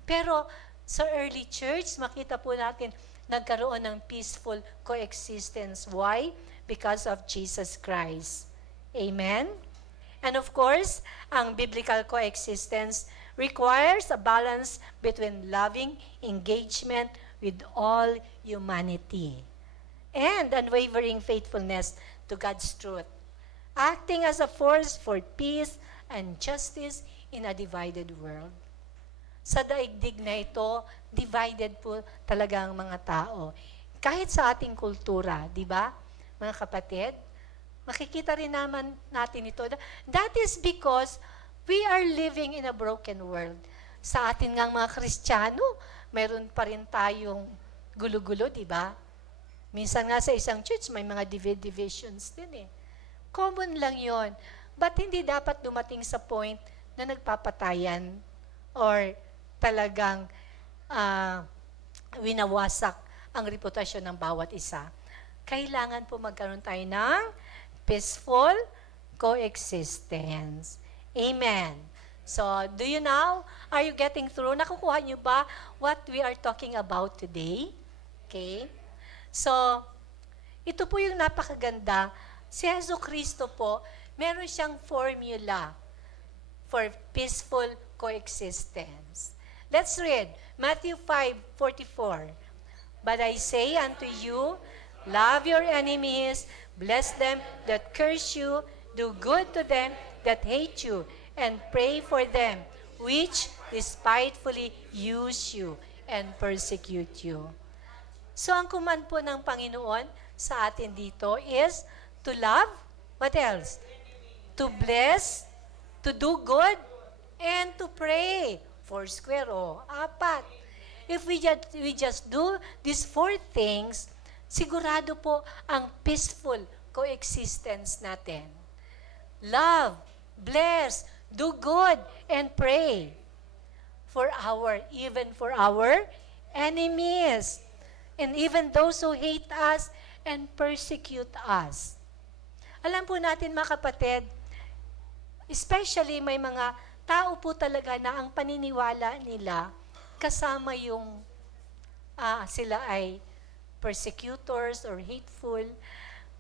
Pero sa early church, makita po natin, nagkaroon ng peaceful coexistence. Why? Because of Jesus Christ. Amen? And of course, ang biblical coexistence requires a balance between loving engagement with all humanity and unwavering faithfulness to God's truth, acting as a force for peace and justice in a divided world. Sa daigdig na ito, divided po talaga ang mga tao. Kahit sa ating kultura, di ba, mga kapatid? Makikita rin naman natin ito. That is because we are living in a broken world. Sa atin ngang mga Kristiyano, mayroon pa rin tayong gulo-gulo, di ba? Minsan nga sa isang church, may mga divisions din eh. Common lang yon. But hindi dapat dumating sa point na nagpapatayan or talagang winawasak ang reputasyon ng bawat isa. Kailangan po magkaroon tayo ng peaceful coexistence. Amen. So, do you now? Are you getting through? Nakukuha niyo ba what we are talking about today? Okay? So, ito po yung napakaganda. Si Jesucristo po, meron siyang formula for peaceful coexistence. Let's read Matthew 5:44. But I say unto you, love your enemies, bless them that curse you, Do good to them that hate you, and pray for them which despitefully use you and persecute you. So ang command po ng Panginoon sa atin dito is to love, what else? To bless, to do good, and to pray. 4 square, apat. If we just do these 4 things, sigurado po ang peaceful coexistence natin. Love, bless, do good, and pray even for our enemies, and even those who hate us and persecute us. Alam po natin mga kapatid, especially may mga tao po talaga na ang paniniwala nila kasama yung sila ay persecutors or hateful.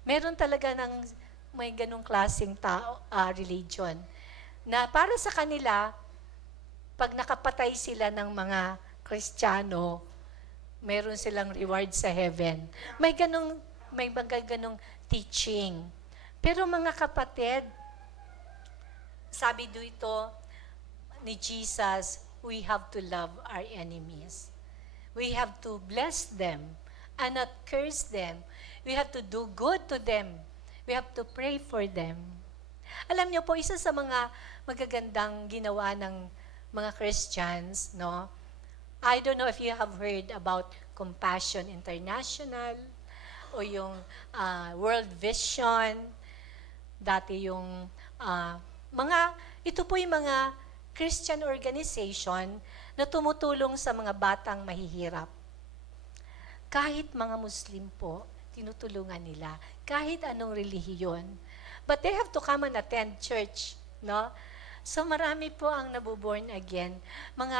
Meron talaga may ganong klaseng religion na para sa kanila, pag nakapatay sila ng mga Kristiyano, meron silang reward sa heaven. May mga ganong teaching. Pero mga kapatid, sabi dito ni Jesus, we have to love our enemies. We have to bless them and not curse them. We have to do good to them. We have to pray for them. Alam niyo po, isa sa mga magagandang ginawa ng mga Christians, no? I don't know if you have heard about Compassion International o yung World Vision. Dati yung ito po yung mga Christian organization na tumutulong sa mga batang mahihirap. Kahit mga Muslim po, tinutulungan nila. Kahit anong relihiyon. But they have to come and attend church, no? So marami po ang nabuborn again. Mga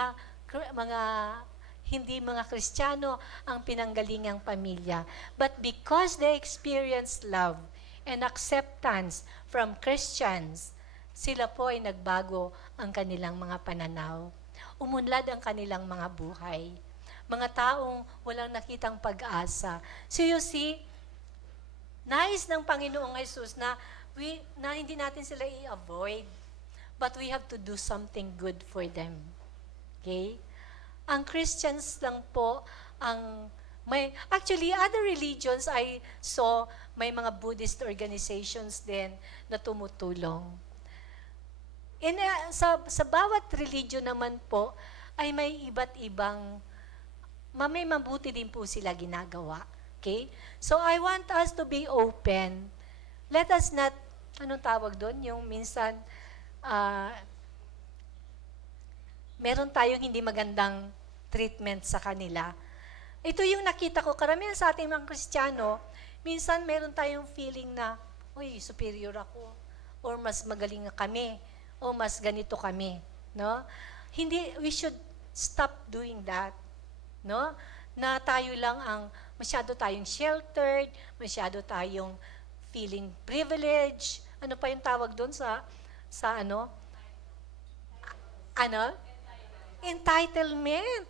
hindi mga Kristiyano ang pinanggalingang pamilya. But because they experience love and acceptance from Christians, sila po ay nagbago ang kanilang mga pananaw. Umunlad ang kanilang mga buhay. Mga taong walang nakitang pag-asa. So you see, nais ng Panginoong Jesus na hindi natin sila i-avoid, but we have to do something good for them. Okay? Ang Christians lang po actually, other religions I saw, may mga Buddhist organizations din na tumutulong. Sa bawat religion naman po, ay may iba't ibang, may mabuti din po sila ginagawa. Okay? So I want us to be open. Let us not, anong tawag doon? Yung minsan, meron tayong hindi magandang treatment sa kanila. Ito yung nakita ko, karamihan sa ating mga Kristiyano, minsan meron tayong feeling na, uy, superior ako, or mas magaling kami, o mas ganito kami, no? Hindi, we should stop doing that, no? Na tayo lang masyado tayong sheltered, masyado tayong feeling privilege. Ano pa yung tawag doon sa entitlement.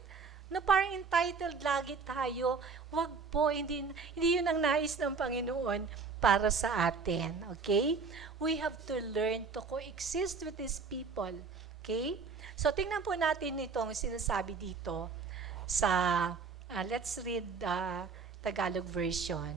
Na parang entitled lagi tayo. Wag po, hindi yun ang nais ng Panginoon para sa atin. Okay? We have to learn to coexist with these people. Okay? So, tingnan po natin itong sinasabi dito sa, let's read the Tagalog version.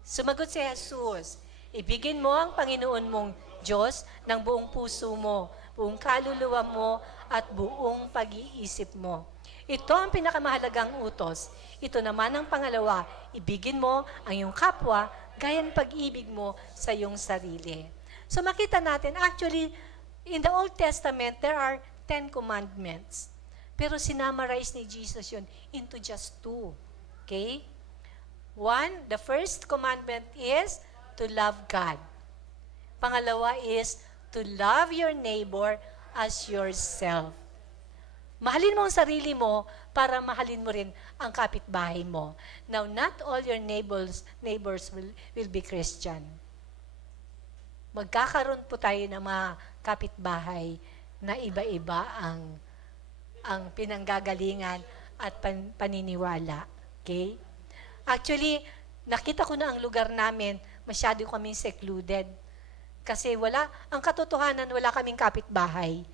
Sumagot si Jesus, ibigin mo ang Panginoon mong Diyos ng buong puso mo, buong kaluluwa mo, at buong pag-iisip mo. Ito ang pinakamahalagang utos. Ito naman ang pangalawa, ibigin mo ang iyong kapwa, gaya ng pag-ibig mo sa iyong sarili. So makita natin, actually, in the Old Testament, there are 10 commandments. Pero sinamarize ni Jesus yun into just 2. Okay? The first commandment is to love God. Pangalawa is to love your neighbor as yourself. Mahalin mo ang sarili mo para mahalin mo rin ang kapitbahay mo. Now, not all your neighbors will be Christian. Magkakaroon po tayo ng mga kapitbahay na iba-iba ang pinanggagalingan at paniniwala. Okay? Actually, nakita ko na ang lugar namin, masyado kaming secluded. Kasi ang katotohanan, wala kaming kapitbahay.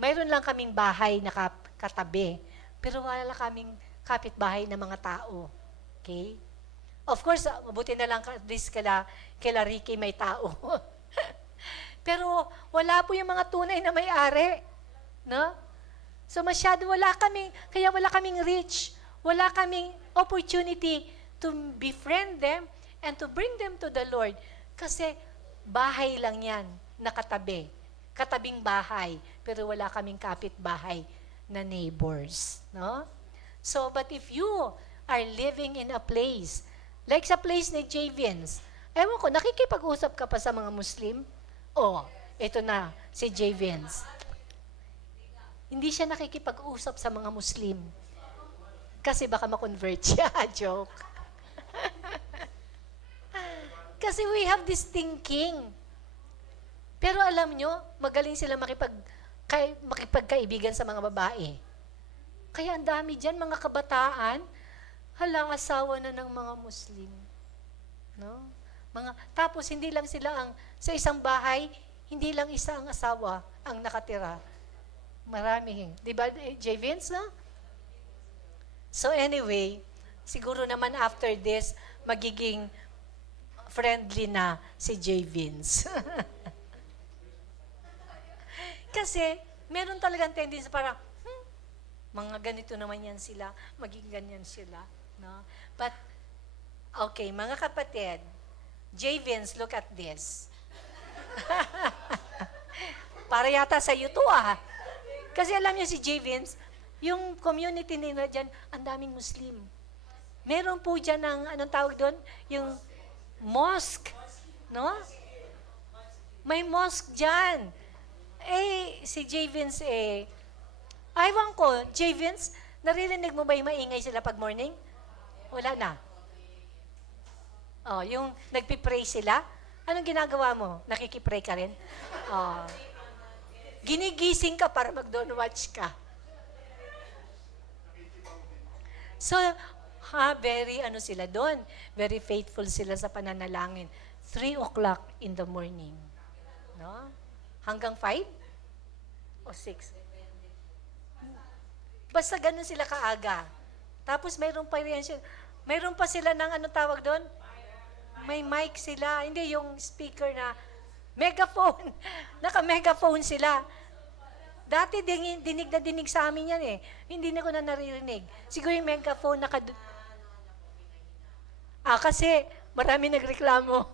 Mayroon lang kaming bahay na katabi, pero wala kaming kapitbahay na mga tao. Okay? Of course, mabuti na lang at least kila Ricky may tao. Pero wala po yung mga tunay na may-ari. No? So kaya wala kaming reach, wala kaming opportunity to befriend them and to bring them to the Lord. Kasi bahay lang yan, nakatabi. Katabing bahay, pero wala kaming kapitbahay na neighbors. No? So, but if you are living in a place, like sa place ni J. Vince, ewan ko, nakikipag-usap ka pa sa mga Muslim? Oh, ito na, si J. Vince. Hindi siya nakikipag-usap sa mga Muslim. Kasi baka ma-convert siya. Joke. Kasi we have this thinking. Pero alam nyo, magaling sila makipagkaibigan sa mga babae. Kaya ang dami dyan, mga kabataan, asawa na ng mga Muslim. No? Tapos hindi lang sila sa isang bahay, hindi lang isa ang asawa ang nakatira. Marami. Di ba, J. Vince, no? So anyway, siguro naman after this, magiging friendly na si J. Vince. Kasi, meron talagang tendency parang, mga ganito naman yan sila, maging ganyan sila. No? But, okay, mga kapatid, J. Vince, look at this. Para yata sa iyo to Kasi alam niyo si J. Vince, yung community nila dyan, ang daming Muslim. Meron po dyan anong tawag doon? Yung mosque. No? May mosque dyan. Si J. Vince aywan ko, J. Vince, naririnig mo ba yung maingay sila pag morning? Wala na. Oh, yung nagpipray sila, anong ginagawa mo? Nakikipray ka rin? Oh. Ginigising ka para mag-don't watch ka. So, very sila doon. Very faithful sila sa pananalangin. 3 o'clock in the morning. No? Hanggang 5? O 6? Basta ganun sila kaaga. Tapos mayroon pa sila ng tawag doon? May mic sila. Hindi yung speaker na megaphone. Naka-megaphone sila. Dati dinig na dinig sa amin yan Hindi na ko na naririnig. Siguro yung megaphone kasi marami nagreklamo.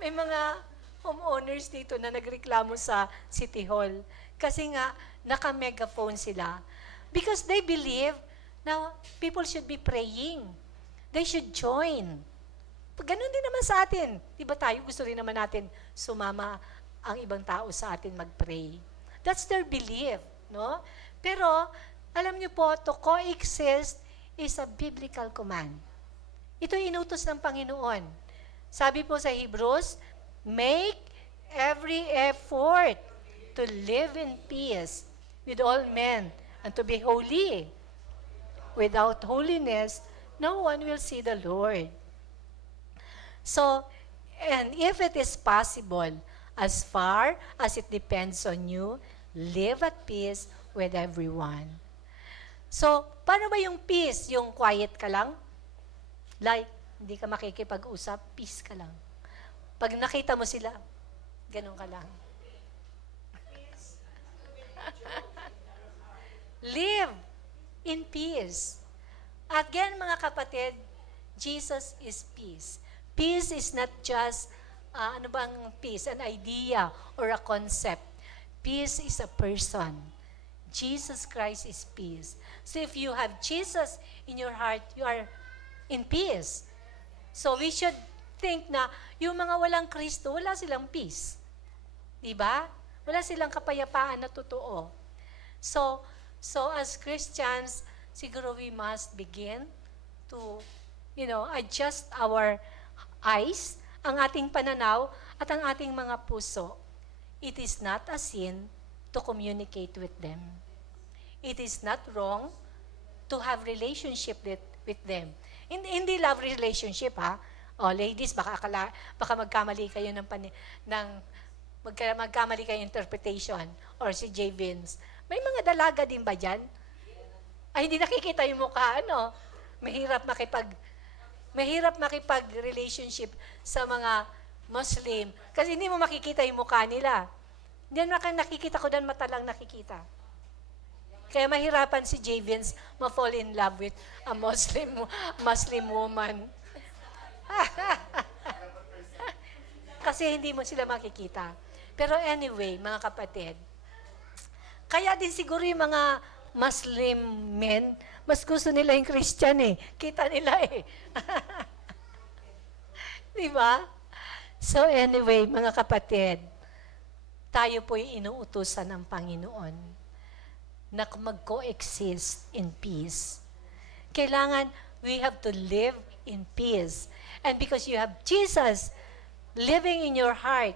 May mga homeowners dito na nagreklamo sa City Hall. Kasi nga, naka-megaphone sila. Because they believe na people should be praying. They should join. Ganun din naman sa atin. Diba tayo, gusto rin naman natin sumama ang ibang tao sa atin mag-pray. That's their belief, no? Pero, alam niyo po, to coexist is a biblical command. Ito inutos ng Panginoon. Sabi po sa Hebrews, make every effort to live in peace with all men and to be holy. Without holiness, no one will see the Lord. So, and if it is possible, as far as it depends on you, live at peace with everyone. So, paano ba yung peace? Yung quiet ka lang? Like, hindi ka makikipag-usap, peace ka lang. Pag nakita mo sila, ganun ka lang. Live in peace. Again, mga kapatid, Jesus is peace. Peace is not just, peace? An idea or a concept. Peace is a person. Jesus Christ is peace. So if you have Jesus in your heart, you are in peace. So we should think na yung mga walang Kristo, wala silang peace. Diba? Wala silang kapayapaan na totoo. So as Christians, siguro we must begin to, adjust our eyes, ang ating pananaw, at ang ating mga puso. It is not a sin to communicate with them. It is not wrong to have relationship with them. Hindi love relationship, O, ladies, baka magkamali kayo magkamali kayo interpretation. Or si J. Vince. May mga dalaga din ba dyan? Ay, hindi nakikita yung mukha, ano? Mahirap makipag-relationship sa mga Muslim. Kasi hindi mo makikita yung mukha nila. Diyan nakikita ko dan mata lang nakikita. Kaya mahirapan si J. Vince ma-fall in love with a Muslim woman. Kasi hindi mo sila makikita. Pero anyway, mga kapatid, kaya din siguro yung mga Muslim men, mas gusto nila yung Christian eh. Kita nila eh. Di ba? So anyway, mga kapatid, tayo po'y inuutusan ng Panginoon na mag-coexist in peace. Kailangan, we have to live in peace. And because you have Jesus living in your heart,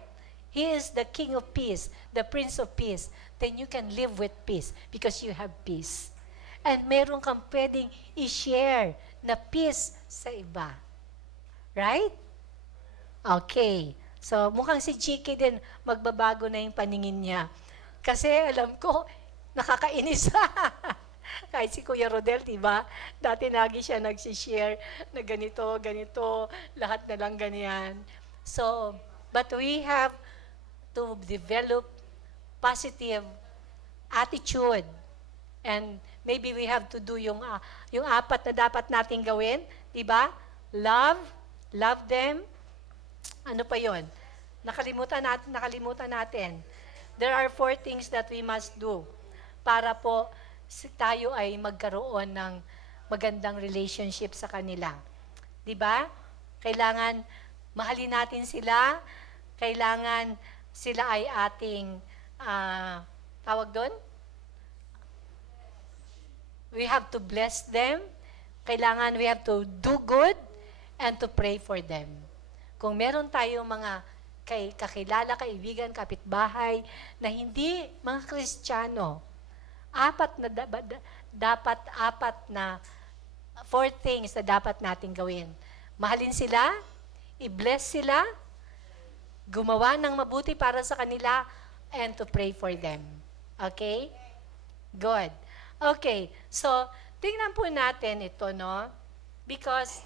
He is the King of peace, the Prince of peace, then you can live with peace because you have peace. And meron kang pwedeng i-share na peace sa iba. Right? Okay. So, mukhang si GK din, magbabago na yung paningin niya. Kasi alam ko, nakakainis. Kahit si Kuya Rodel, diba? Dati lagi siya nagsishare na ganito, lahat na lang ganyan. So, but we have to develop positive attitude. And maybe we have to do yung 4 na dapat nating gawin, diba? Love them. Ano pa yon? Nakalimutan natin. There are 4 things that we must do para po tayo ay magkaroon ng magandang relationship sa kanila. 'Di ba? Kailangan mahalin natin sila, kailangan sila ay ating tawag doon? We have to bless them. Kailangan we have to do good and to pray for them. Kung meron tayong mga kakilala, kaibigan, kapitbahay na hindi mga Kristiyano, 4 things na dapat natin gawin. Mahalin sila, i-bless sila, gumawa ng mabuti para sa kanila, and to pray for them. Okay? Good. Okay. So, tingnan po natin ito, no? Because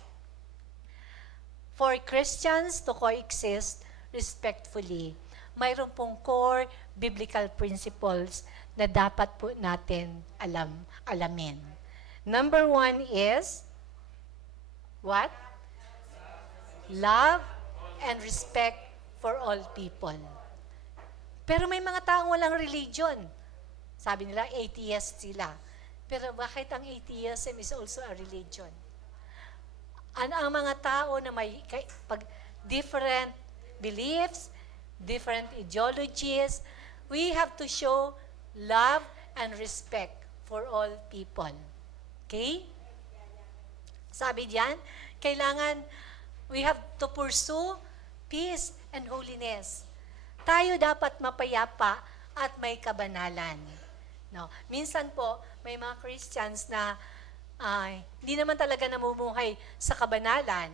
for Christians to coexist respectfully, mayroon pong core biblical principles na dapat po natin alamin. Number 1 is, what? Love and respect for all people. Pero may mga taong walang religion. Sabi nila, atheist sila. Pero bakit ang atheism is also a religion? Ang mga tao na may different beliefs, different ideologies, we have to show love and respect for all people. Okay? Sabi diyan, kailangan we have to pursue peace and holiness. Tayo dapat mapayapa at may kabanalan. No? Minsan po, may mga Christians na hindi naman talaga namumuhay sa kabanalan.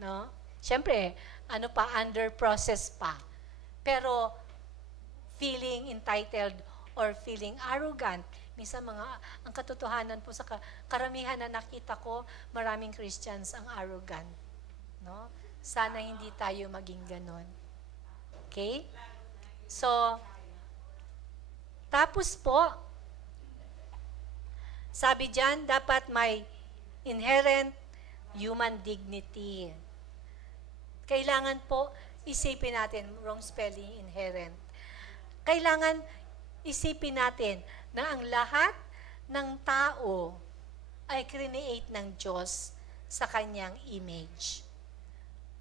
No? Siyempre, under process pa. Pero, feeling entitled or feeling arrogant. Minsan ang katotohanan po sa karamihan na nakita ko, maraming Christians ang arrogant. No? Sana hindi tayo maging ganon. Okay? So, tapos po, sabi diyan, dapat may inherent human dignity. Kailangan po, isipin natin, wrong spelling, inherent. Kailangan isipin natin na ang lahat ng tao ay create ng Diyos sa kanyang image.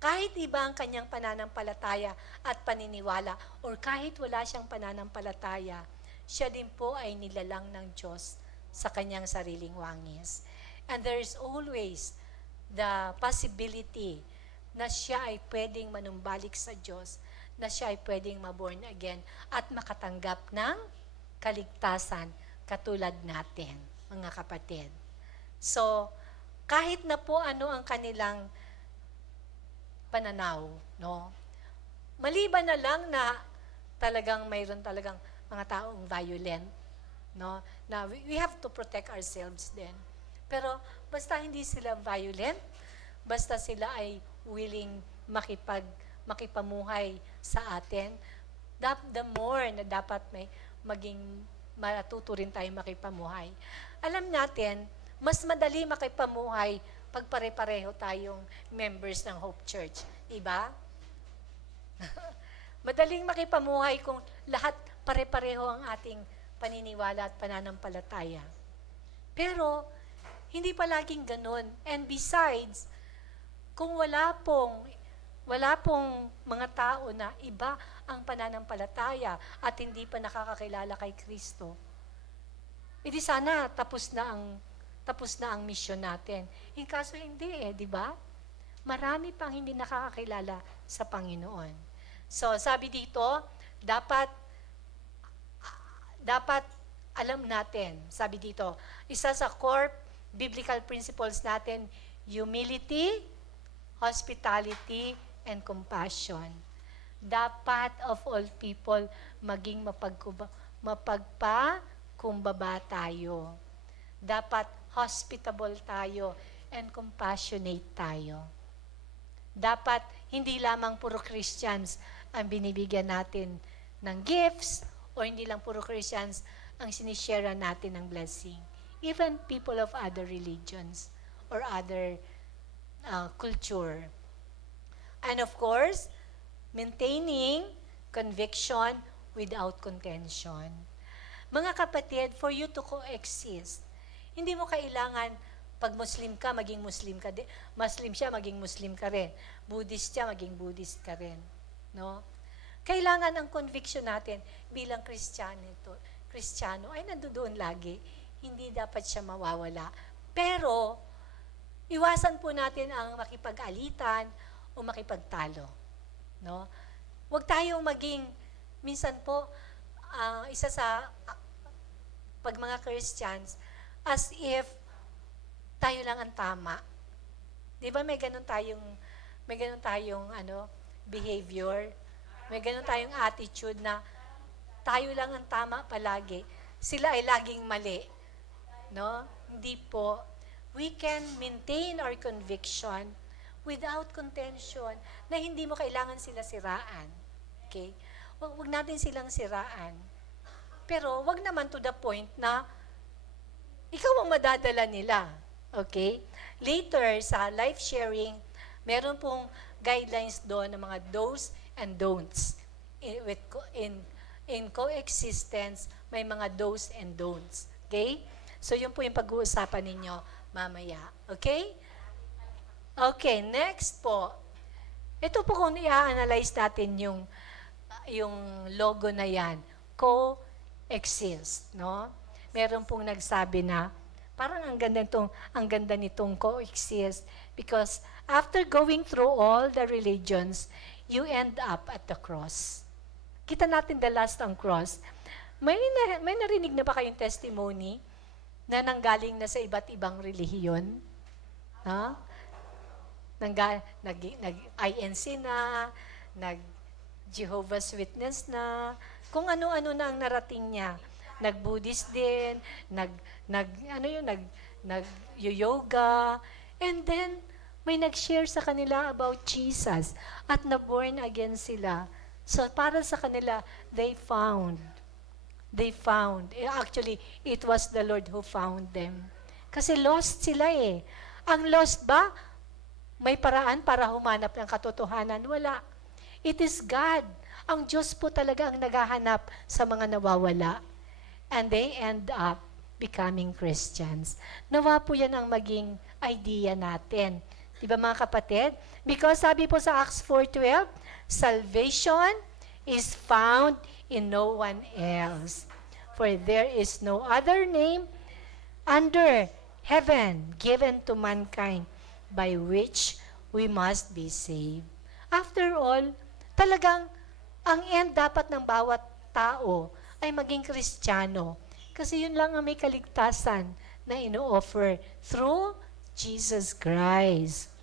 Kahit iba ang kanyang pananampalataya at paniniwala, or kahit wala siyang pananampalataya, siya din po ay nilalang ng Diyos sa kanyang sariling wangis. And there is always the possibility na siya ay pwedeng manumbalik sa Diyos, na siya ay pwedeng maborn again at makatanggap ng kaligtasan katulad natin, mga kapatid. So, kahit na po ano ang kanilang pananaw, no? Maliban na lang na talagang mayroon talagang mga taong violent, no? Na we have to protect ourselves din. Pero basta hindi sila violent, basta sila ay willing makipamuhay sa atin, the more na dapat may maging matuto rin tayo makipamuhay. Alam natin, mas madali makipamuhay pag pare-pareho tayong members ng Hope Church. Diba? Madaling makipamuhay kung lahat pare-pareho ang ating paniniwala at pananampalataya. Pero, hindi palaging ganun. And besides, kung wala pong mga tao na iba ang pananampalataya at hindi pa nakakakilala kay Kristo, edi sana tapos na ang misyon natin. In kaso hindi di ba? Marami pang hindi nakakakilala sa Panginoon. So, sabi dito, dapat alam natin, sabi dito, isa sa core biblical principles natin, humility, hospitality, and compassion. Dapat of all people, maging mapagpakumbaba tayo. Dapat hospitable tayo and compassionate tayo. Dapat hindi lamang puro Christians ang binibigyan natin ng gifts o hindi lang puro Christians ang sinishare natin ng blessing. Even people of other religions or other culture. And of course, maintaining conviction without contention. Mga kapatid, for you to coexist, hindi mo kailangan pag Muslim ka, maging Muslim ka din. Muslim siya, maging Muslim ka rin. Buddhist siya, maging Buddhist ka rin. No? Kailangan ang conviction natin bilang Kristiyano ay nandoon lagi. Hindi dapat siya mawawala. Pero, iwasan po natin ang makipag-alitan o makipagtalo. No? Huwag tayong maging, minsan po, isa sa pag mga Christians, as if tayo lang ang tama. Di ba may ganun tayong behavior, may ganun tayong attitude na tayo lang ang tama palagi. Sila ay laging mali. No? Hindi po. We can maintain our conviction without contention na hindi mo kailangan sila siraan. Okay? Wag natin silang siraan. Pero wag naman to the point na ikaw ang madadala nila. Okay? Later, sa life sharing, meron pong guidelines doon ng mga do's and don'ts. In coexistence, may mga do's and don'ts. Okay? So, yun po yung pag-uusapan ninyo mamaya. Okay? Okay, next po. Ito po kung i-analyze natin yung logo na yan. Coexist, no? Meron pong nagsabi na, parang ang ganda nitong coexist because after going through all the religions, you end up at the cross. Kita natin the last ang cross. May narinig na ba kayong testimony na nanggaling na sa iba't ibang relihiyon? No? Nag-INC na, nag-Jehovah's Witness na, kung ano-ano na ang narating niya. Nag-Buddhist din, nag-yoga, and then may nag-share sa kanila about Jesus at na-born again sila. So para sa kanila, they found. Actually, it was the Lord who found them. Kasi lost sila eh. Ang lost ba? May paraan para humanap ng katotohanan? Wala. It is God. Ang Diyos po talaga ang naghahanap sa mga nawawala. And they end up becoming Christians. Nawa po yan ang maging idea natin. Diba mga kapatid? Because sabi po sa Acts 4:12, salvation is found in no one else. For there is no other name under heaven given to mankind by which we must be saved. After all, talagang ang end dapat ng bawat tao ay maging Kristiyano. Kasi yun lang ang may kaligtasan na ino-offer through Jesus Christ.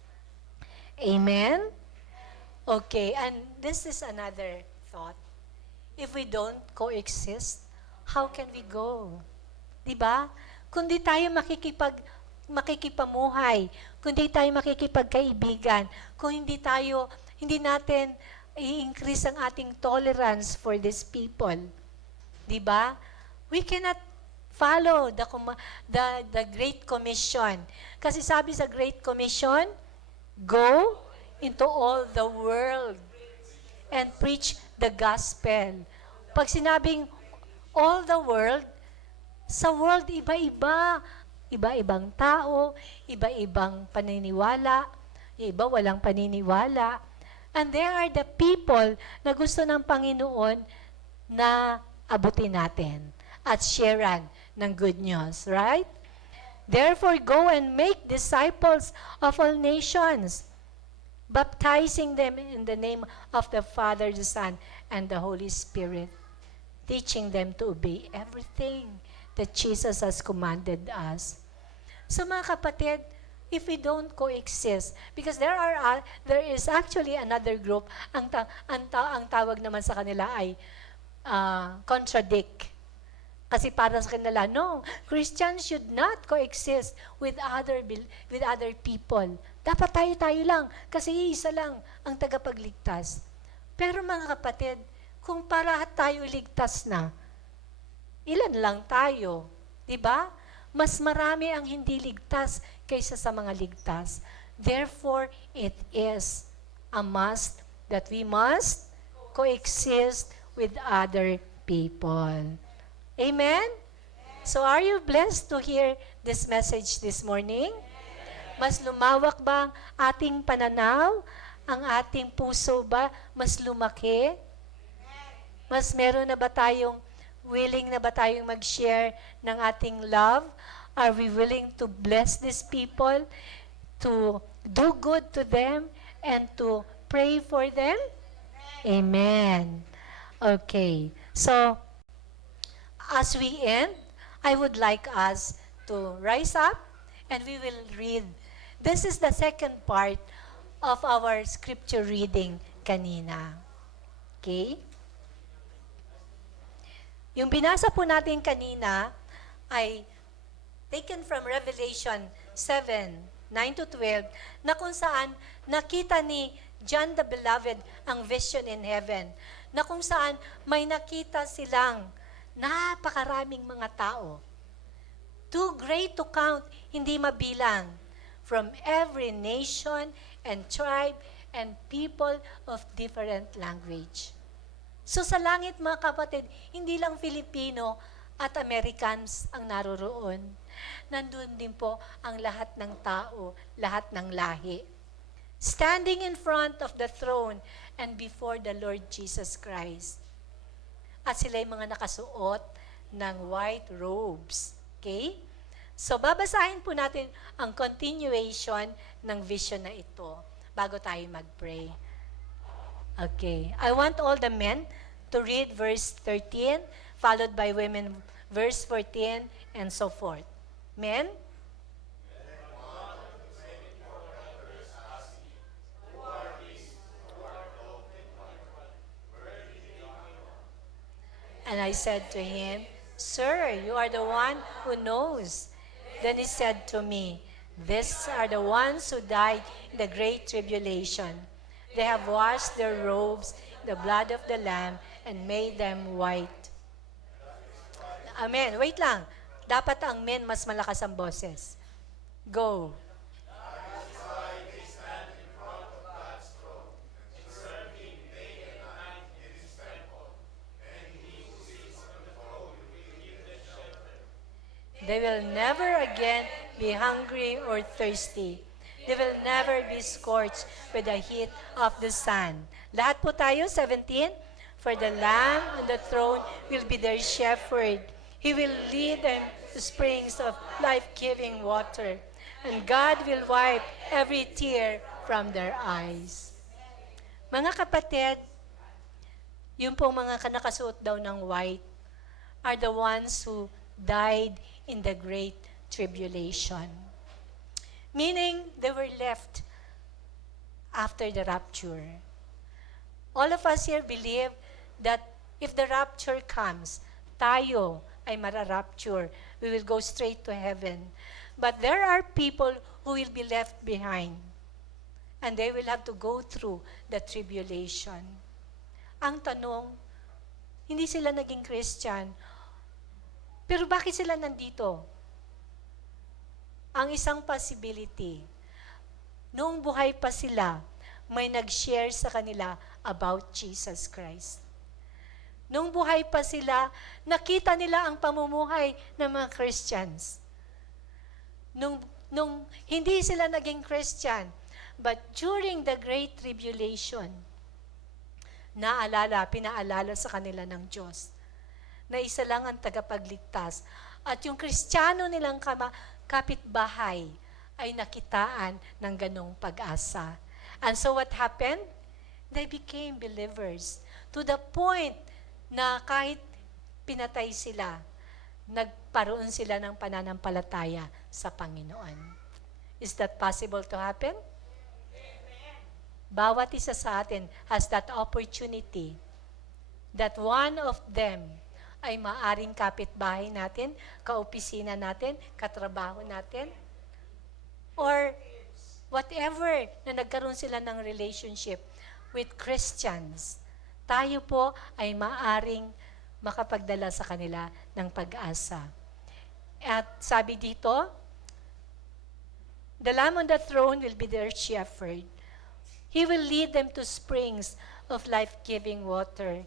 Amen? Okay, and this is another thought. If we don't coexist, how can we go? 'Di ba? Kung di tayo makikipamuhay, kung di tayo makikipagkaibigan, kung hindi natin i-increase ang ating tolerance for these people, 'di ba? We cannot follow the Great Commission. Kasi sabi sa Great Commission, go into all the world and preach the gospel. Pag sinabing all the world, sa world iba-iba. Iba-ibang tao, iba-ibang paniniwala, yung iba walang paniniwala. And there are the people na gusto ng Panginoon na abutin natin at sharean ng good news, right? Therefore, go and make disciples of all nations, baptizing them in the name of the Father, the Son, and the Holy Spirit, teaching them to obey everything that Jesus has commanded us. So mga kapatid, if we don't coexist, because there is actually another group, ang tawag naman sa kanila ay contradict. Kasi para sa kanila, no, Christians should not coexist with other people. Dapat tayo lang, kasi iisa lang ang tagapagligtas. Pero mga kapatid, kung para tayo ligtas na, ilan lang tayo, di ba? Mas marami ang hindi ligtas kaysa sa mga ligtas. Therefore, it is a must that we must coexist with other people. Amen? So are you blessed to hear this message this morning? Mas lumawak ba ang ating pananaw? Ang ating puso ba mas lumaki? Mas meron na ba tayong willing na ba tayong mag-share ng ating love? Are we willing to bless these people, to do good to them, and to pray for them? Amen. Okay. So, as we end, I would like us to rise up and we will read. This is the second part of our scripture reading kanina. Okay? Yung binasa po natin kanina ay taken from Revelation 7, 9-12, na kung saan nakita ni John the Beloved ang vision in heaven, na kung saan may nakita silang napakaraming mga tao. Too great to count, hindi mabilang, from every nation and tribe and people of different language. So sa langit mga kapatid, hindi lang Filipino at Americans ang naroroon. Nandun din po ang lahat ng tao, lahat ng lahi. Standing in front of the throne and before the Lord Jesus Christ. At sila'y mga nakasuot ng white robes. Okay? So babasahin po natin ang continuation ng vision na ito bago tayo mag-pray. Okay. I want all the men to read verse 13, followed by women verse 14, and so forth. Men? And I said to him, Sir, you are the one who knows. Then he said to me, These are the ones who died in the great tribulation. They have washed their robes in the blood of the Lamb and made them white. Amen. Wait lang. Dapat ang men mas malakas ang boses. Go. They will never again be hungry or thirsty. They will never be scorched with the heat of the sun. Lahat po tayo, 17. For the Lamb on the throne will be their shepherd. He will lead them to springs of life-giving water. And God will wipe every tear from their eyes. Mga kapatid, yung pong mga nakasuot daw ng white are the ones who died in the great tribulation. Meaning, they were left after the rapture. All of us here believe that if the rapture comes, tayo ay mararapture. We will go straight to heaven. But there are people who will be left behind. And they will have to go through the tribulation. Ang tanong, hindi sila naging Christian. Pero bakit sila nandito? Ang isang possibility, noong buhay pa sila, may nag-share sa kanila about Jesus Christ. Noong buhay pa sila, nakita nila ang pamumuhay ng mga Christians. Nung hindi sila naging Christian, but during the Great Tribulation, pinaalala sa kanila ng Diyos na isa lang ang tagapagligtas. At yung Kristiyano nilang kapitbahay ay nakitaan ng ganong pag-asa. And so what happened? They became believers to the point na kahit pinatay sila, nagparoon sila ng pananampalataya sa Panginoon. Is that possible to happen? Bawat isa sa atin has that opportunity that one of them ay maaring kapitbahay natin, kaopisina natin, katrabaho natin, or whatever na nagkaroon sila ng relationship with Christians. Tayo po ay maaring makapagdala sa kanila ng pag-asa. At sabi dito, the Lamb on the throne will be their shepherd. He will lead them to springs of life-giving water,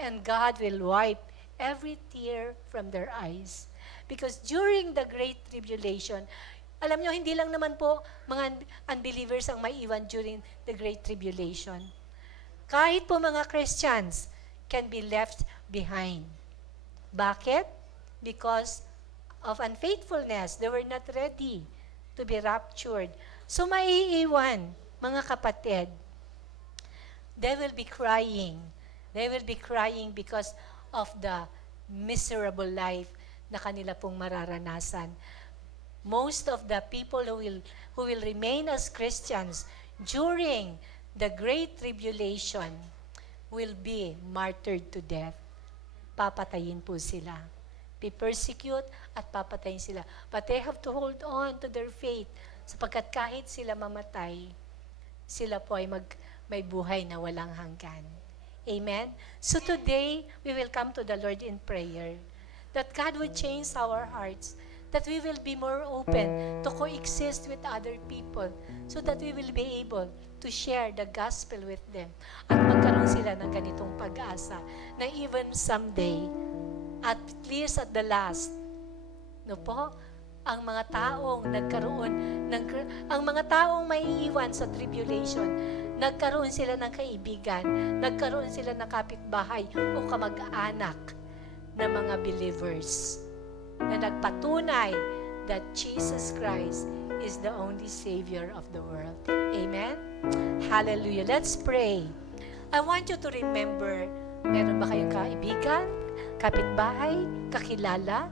and God will wipe every tear from their eyes. Because during the Great Tribulation, alam nyo, hindi lang naman po mga unbelievers ang maiwan during the Great Tribulation. Kahit po mga Christians can be left behind. Bakit? Because of unfaithfulness. They were not ready to be raptured. So maiiwan, mga kapatid. They will be crying. They will be crying because of the miserable life na kanila pong mararanasan. Most of the people who will remain as Christians during the Great Tribulation will be martyred to death. Papatayin po sila. Be persecute at papatayin sila. But they have to hold on to their faith sapagkat kahit sila mamatay, sila po ay may buhay na walang hanggan. Amen? So today, we will come to the Lord in prayer that God would change our hearts, that we will be more open to coexist with other people so that we will be able to share the gospel with them at magkaroon sila ng ganitong pag-asa na even someday, at least at the last, no po, ang mga taong ang mga taong maiiwan sa tribulation, nagkaroon sila ng kaibigan, nagkaroon sila ng kapitbahay o kamag-anak na mga believers na nagpatunay that Jesus Christ is the only Savior of the world. Amen? Hallelujah. Let's pray. I want you to remember, meron ba kayong kaibigan, kapitbahay, kakilala,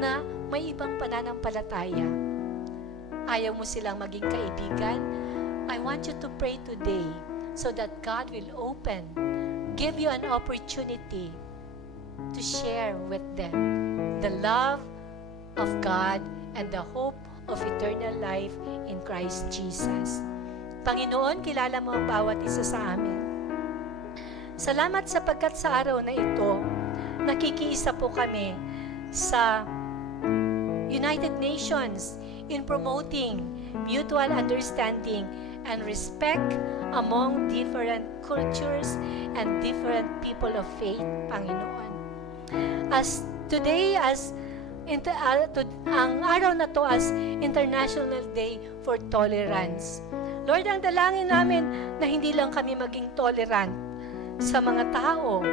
na may ibang pananampalataya? Ayaw mo silang maging kaibigan? I want you to pray today so that God will give you an opportunity to share with them the love of God and the hope of eternal life in Christ Jesus. Panginoon, kilala mo ang bawat isa sa amin. Salamat sapagkat sa araw na ito, nakikiisa po kami sa United Nations in promoting mutual understanding and respect among different cultures and different people of faith, Panginoon. Ang araw na to as International Day for Tolerance. Lord, ang dalangin namin na hindi lang kami maging tolerant sa mga taong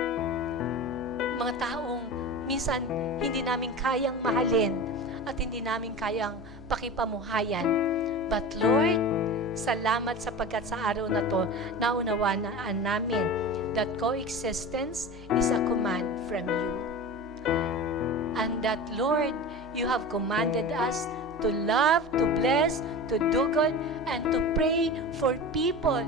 minsan hindi namin kayang mahalin at hindi namin kayang pakipamuhayan. But Lord, salamat sapagkat sa araw na to, naunawaan namin that coexistence is a command from you. And that, Lord, you have commanded us to love, to bless, to do good, and to pray for people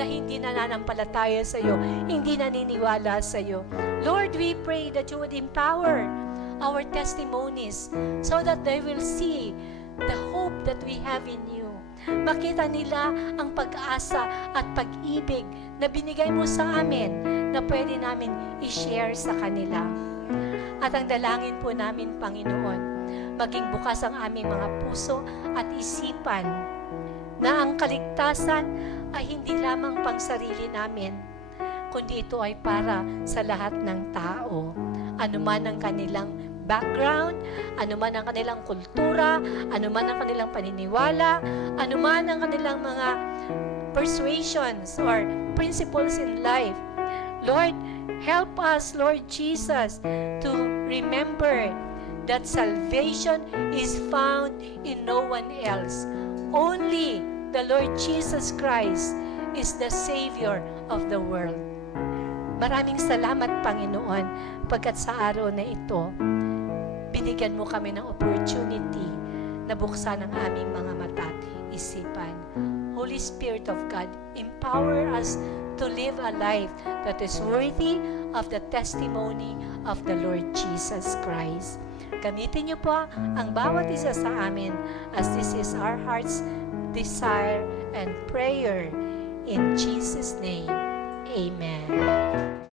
na hindi nananampalataya sa iyo, hindi naniniwala sa iyo. Lord, we pray that you would empower our testimonies so that they will see the hope that we have in you. Makita nila ang pag-asa at pag-ibig na binigay mo sa amin na pwede namin i-share sa kanila. At ang dalangin po namin, Panginoon, maging bukas ang aming mga puso at isipan na ang kaligtasan ay hindi lamang pang sarili namin, kundi ito ay para sa lahat ng tao. Anuman ang kanilang background, anuman ang kanilang kultura, anuman ang kanilang paniniwala, anuman ang kanilang mga persuasions or principles in life. Lord, help us, Lord Jesus, to remember that salvation is found in no one else. Only the Lord Jesus Christ is the Savior of the world. Maraming salamat, Panginoon, pagkat sa araw na ito, binigyan mo kami ng opportunity na buksan ang aming mga mata at isipan. Holy Spirit of God, empower us to live a life that is worthy of the testimony of the Lord Jesus Christ. Gamitin niyo po ang bawat isa sa amin as this is our heart's desire and prayer. In Jesus' name, Amen.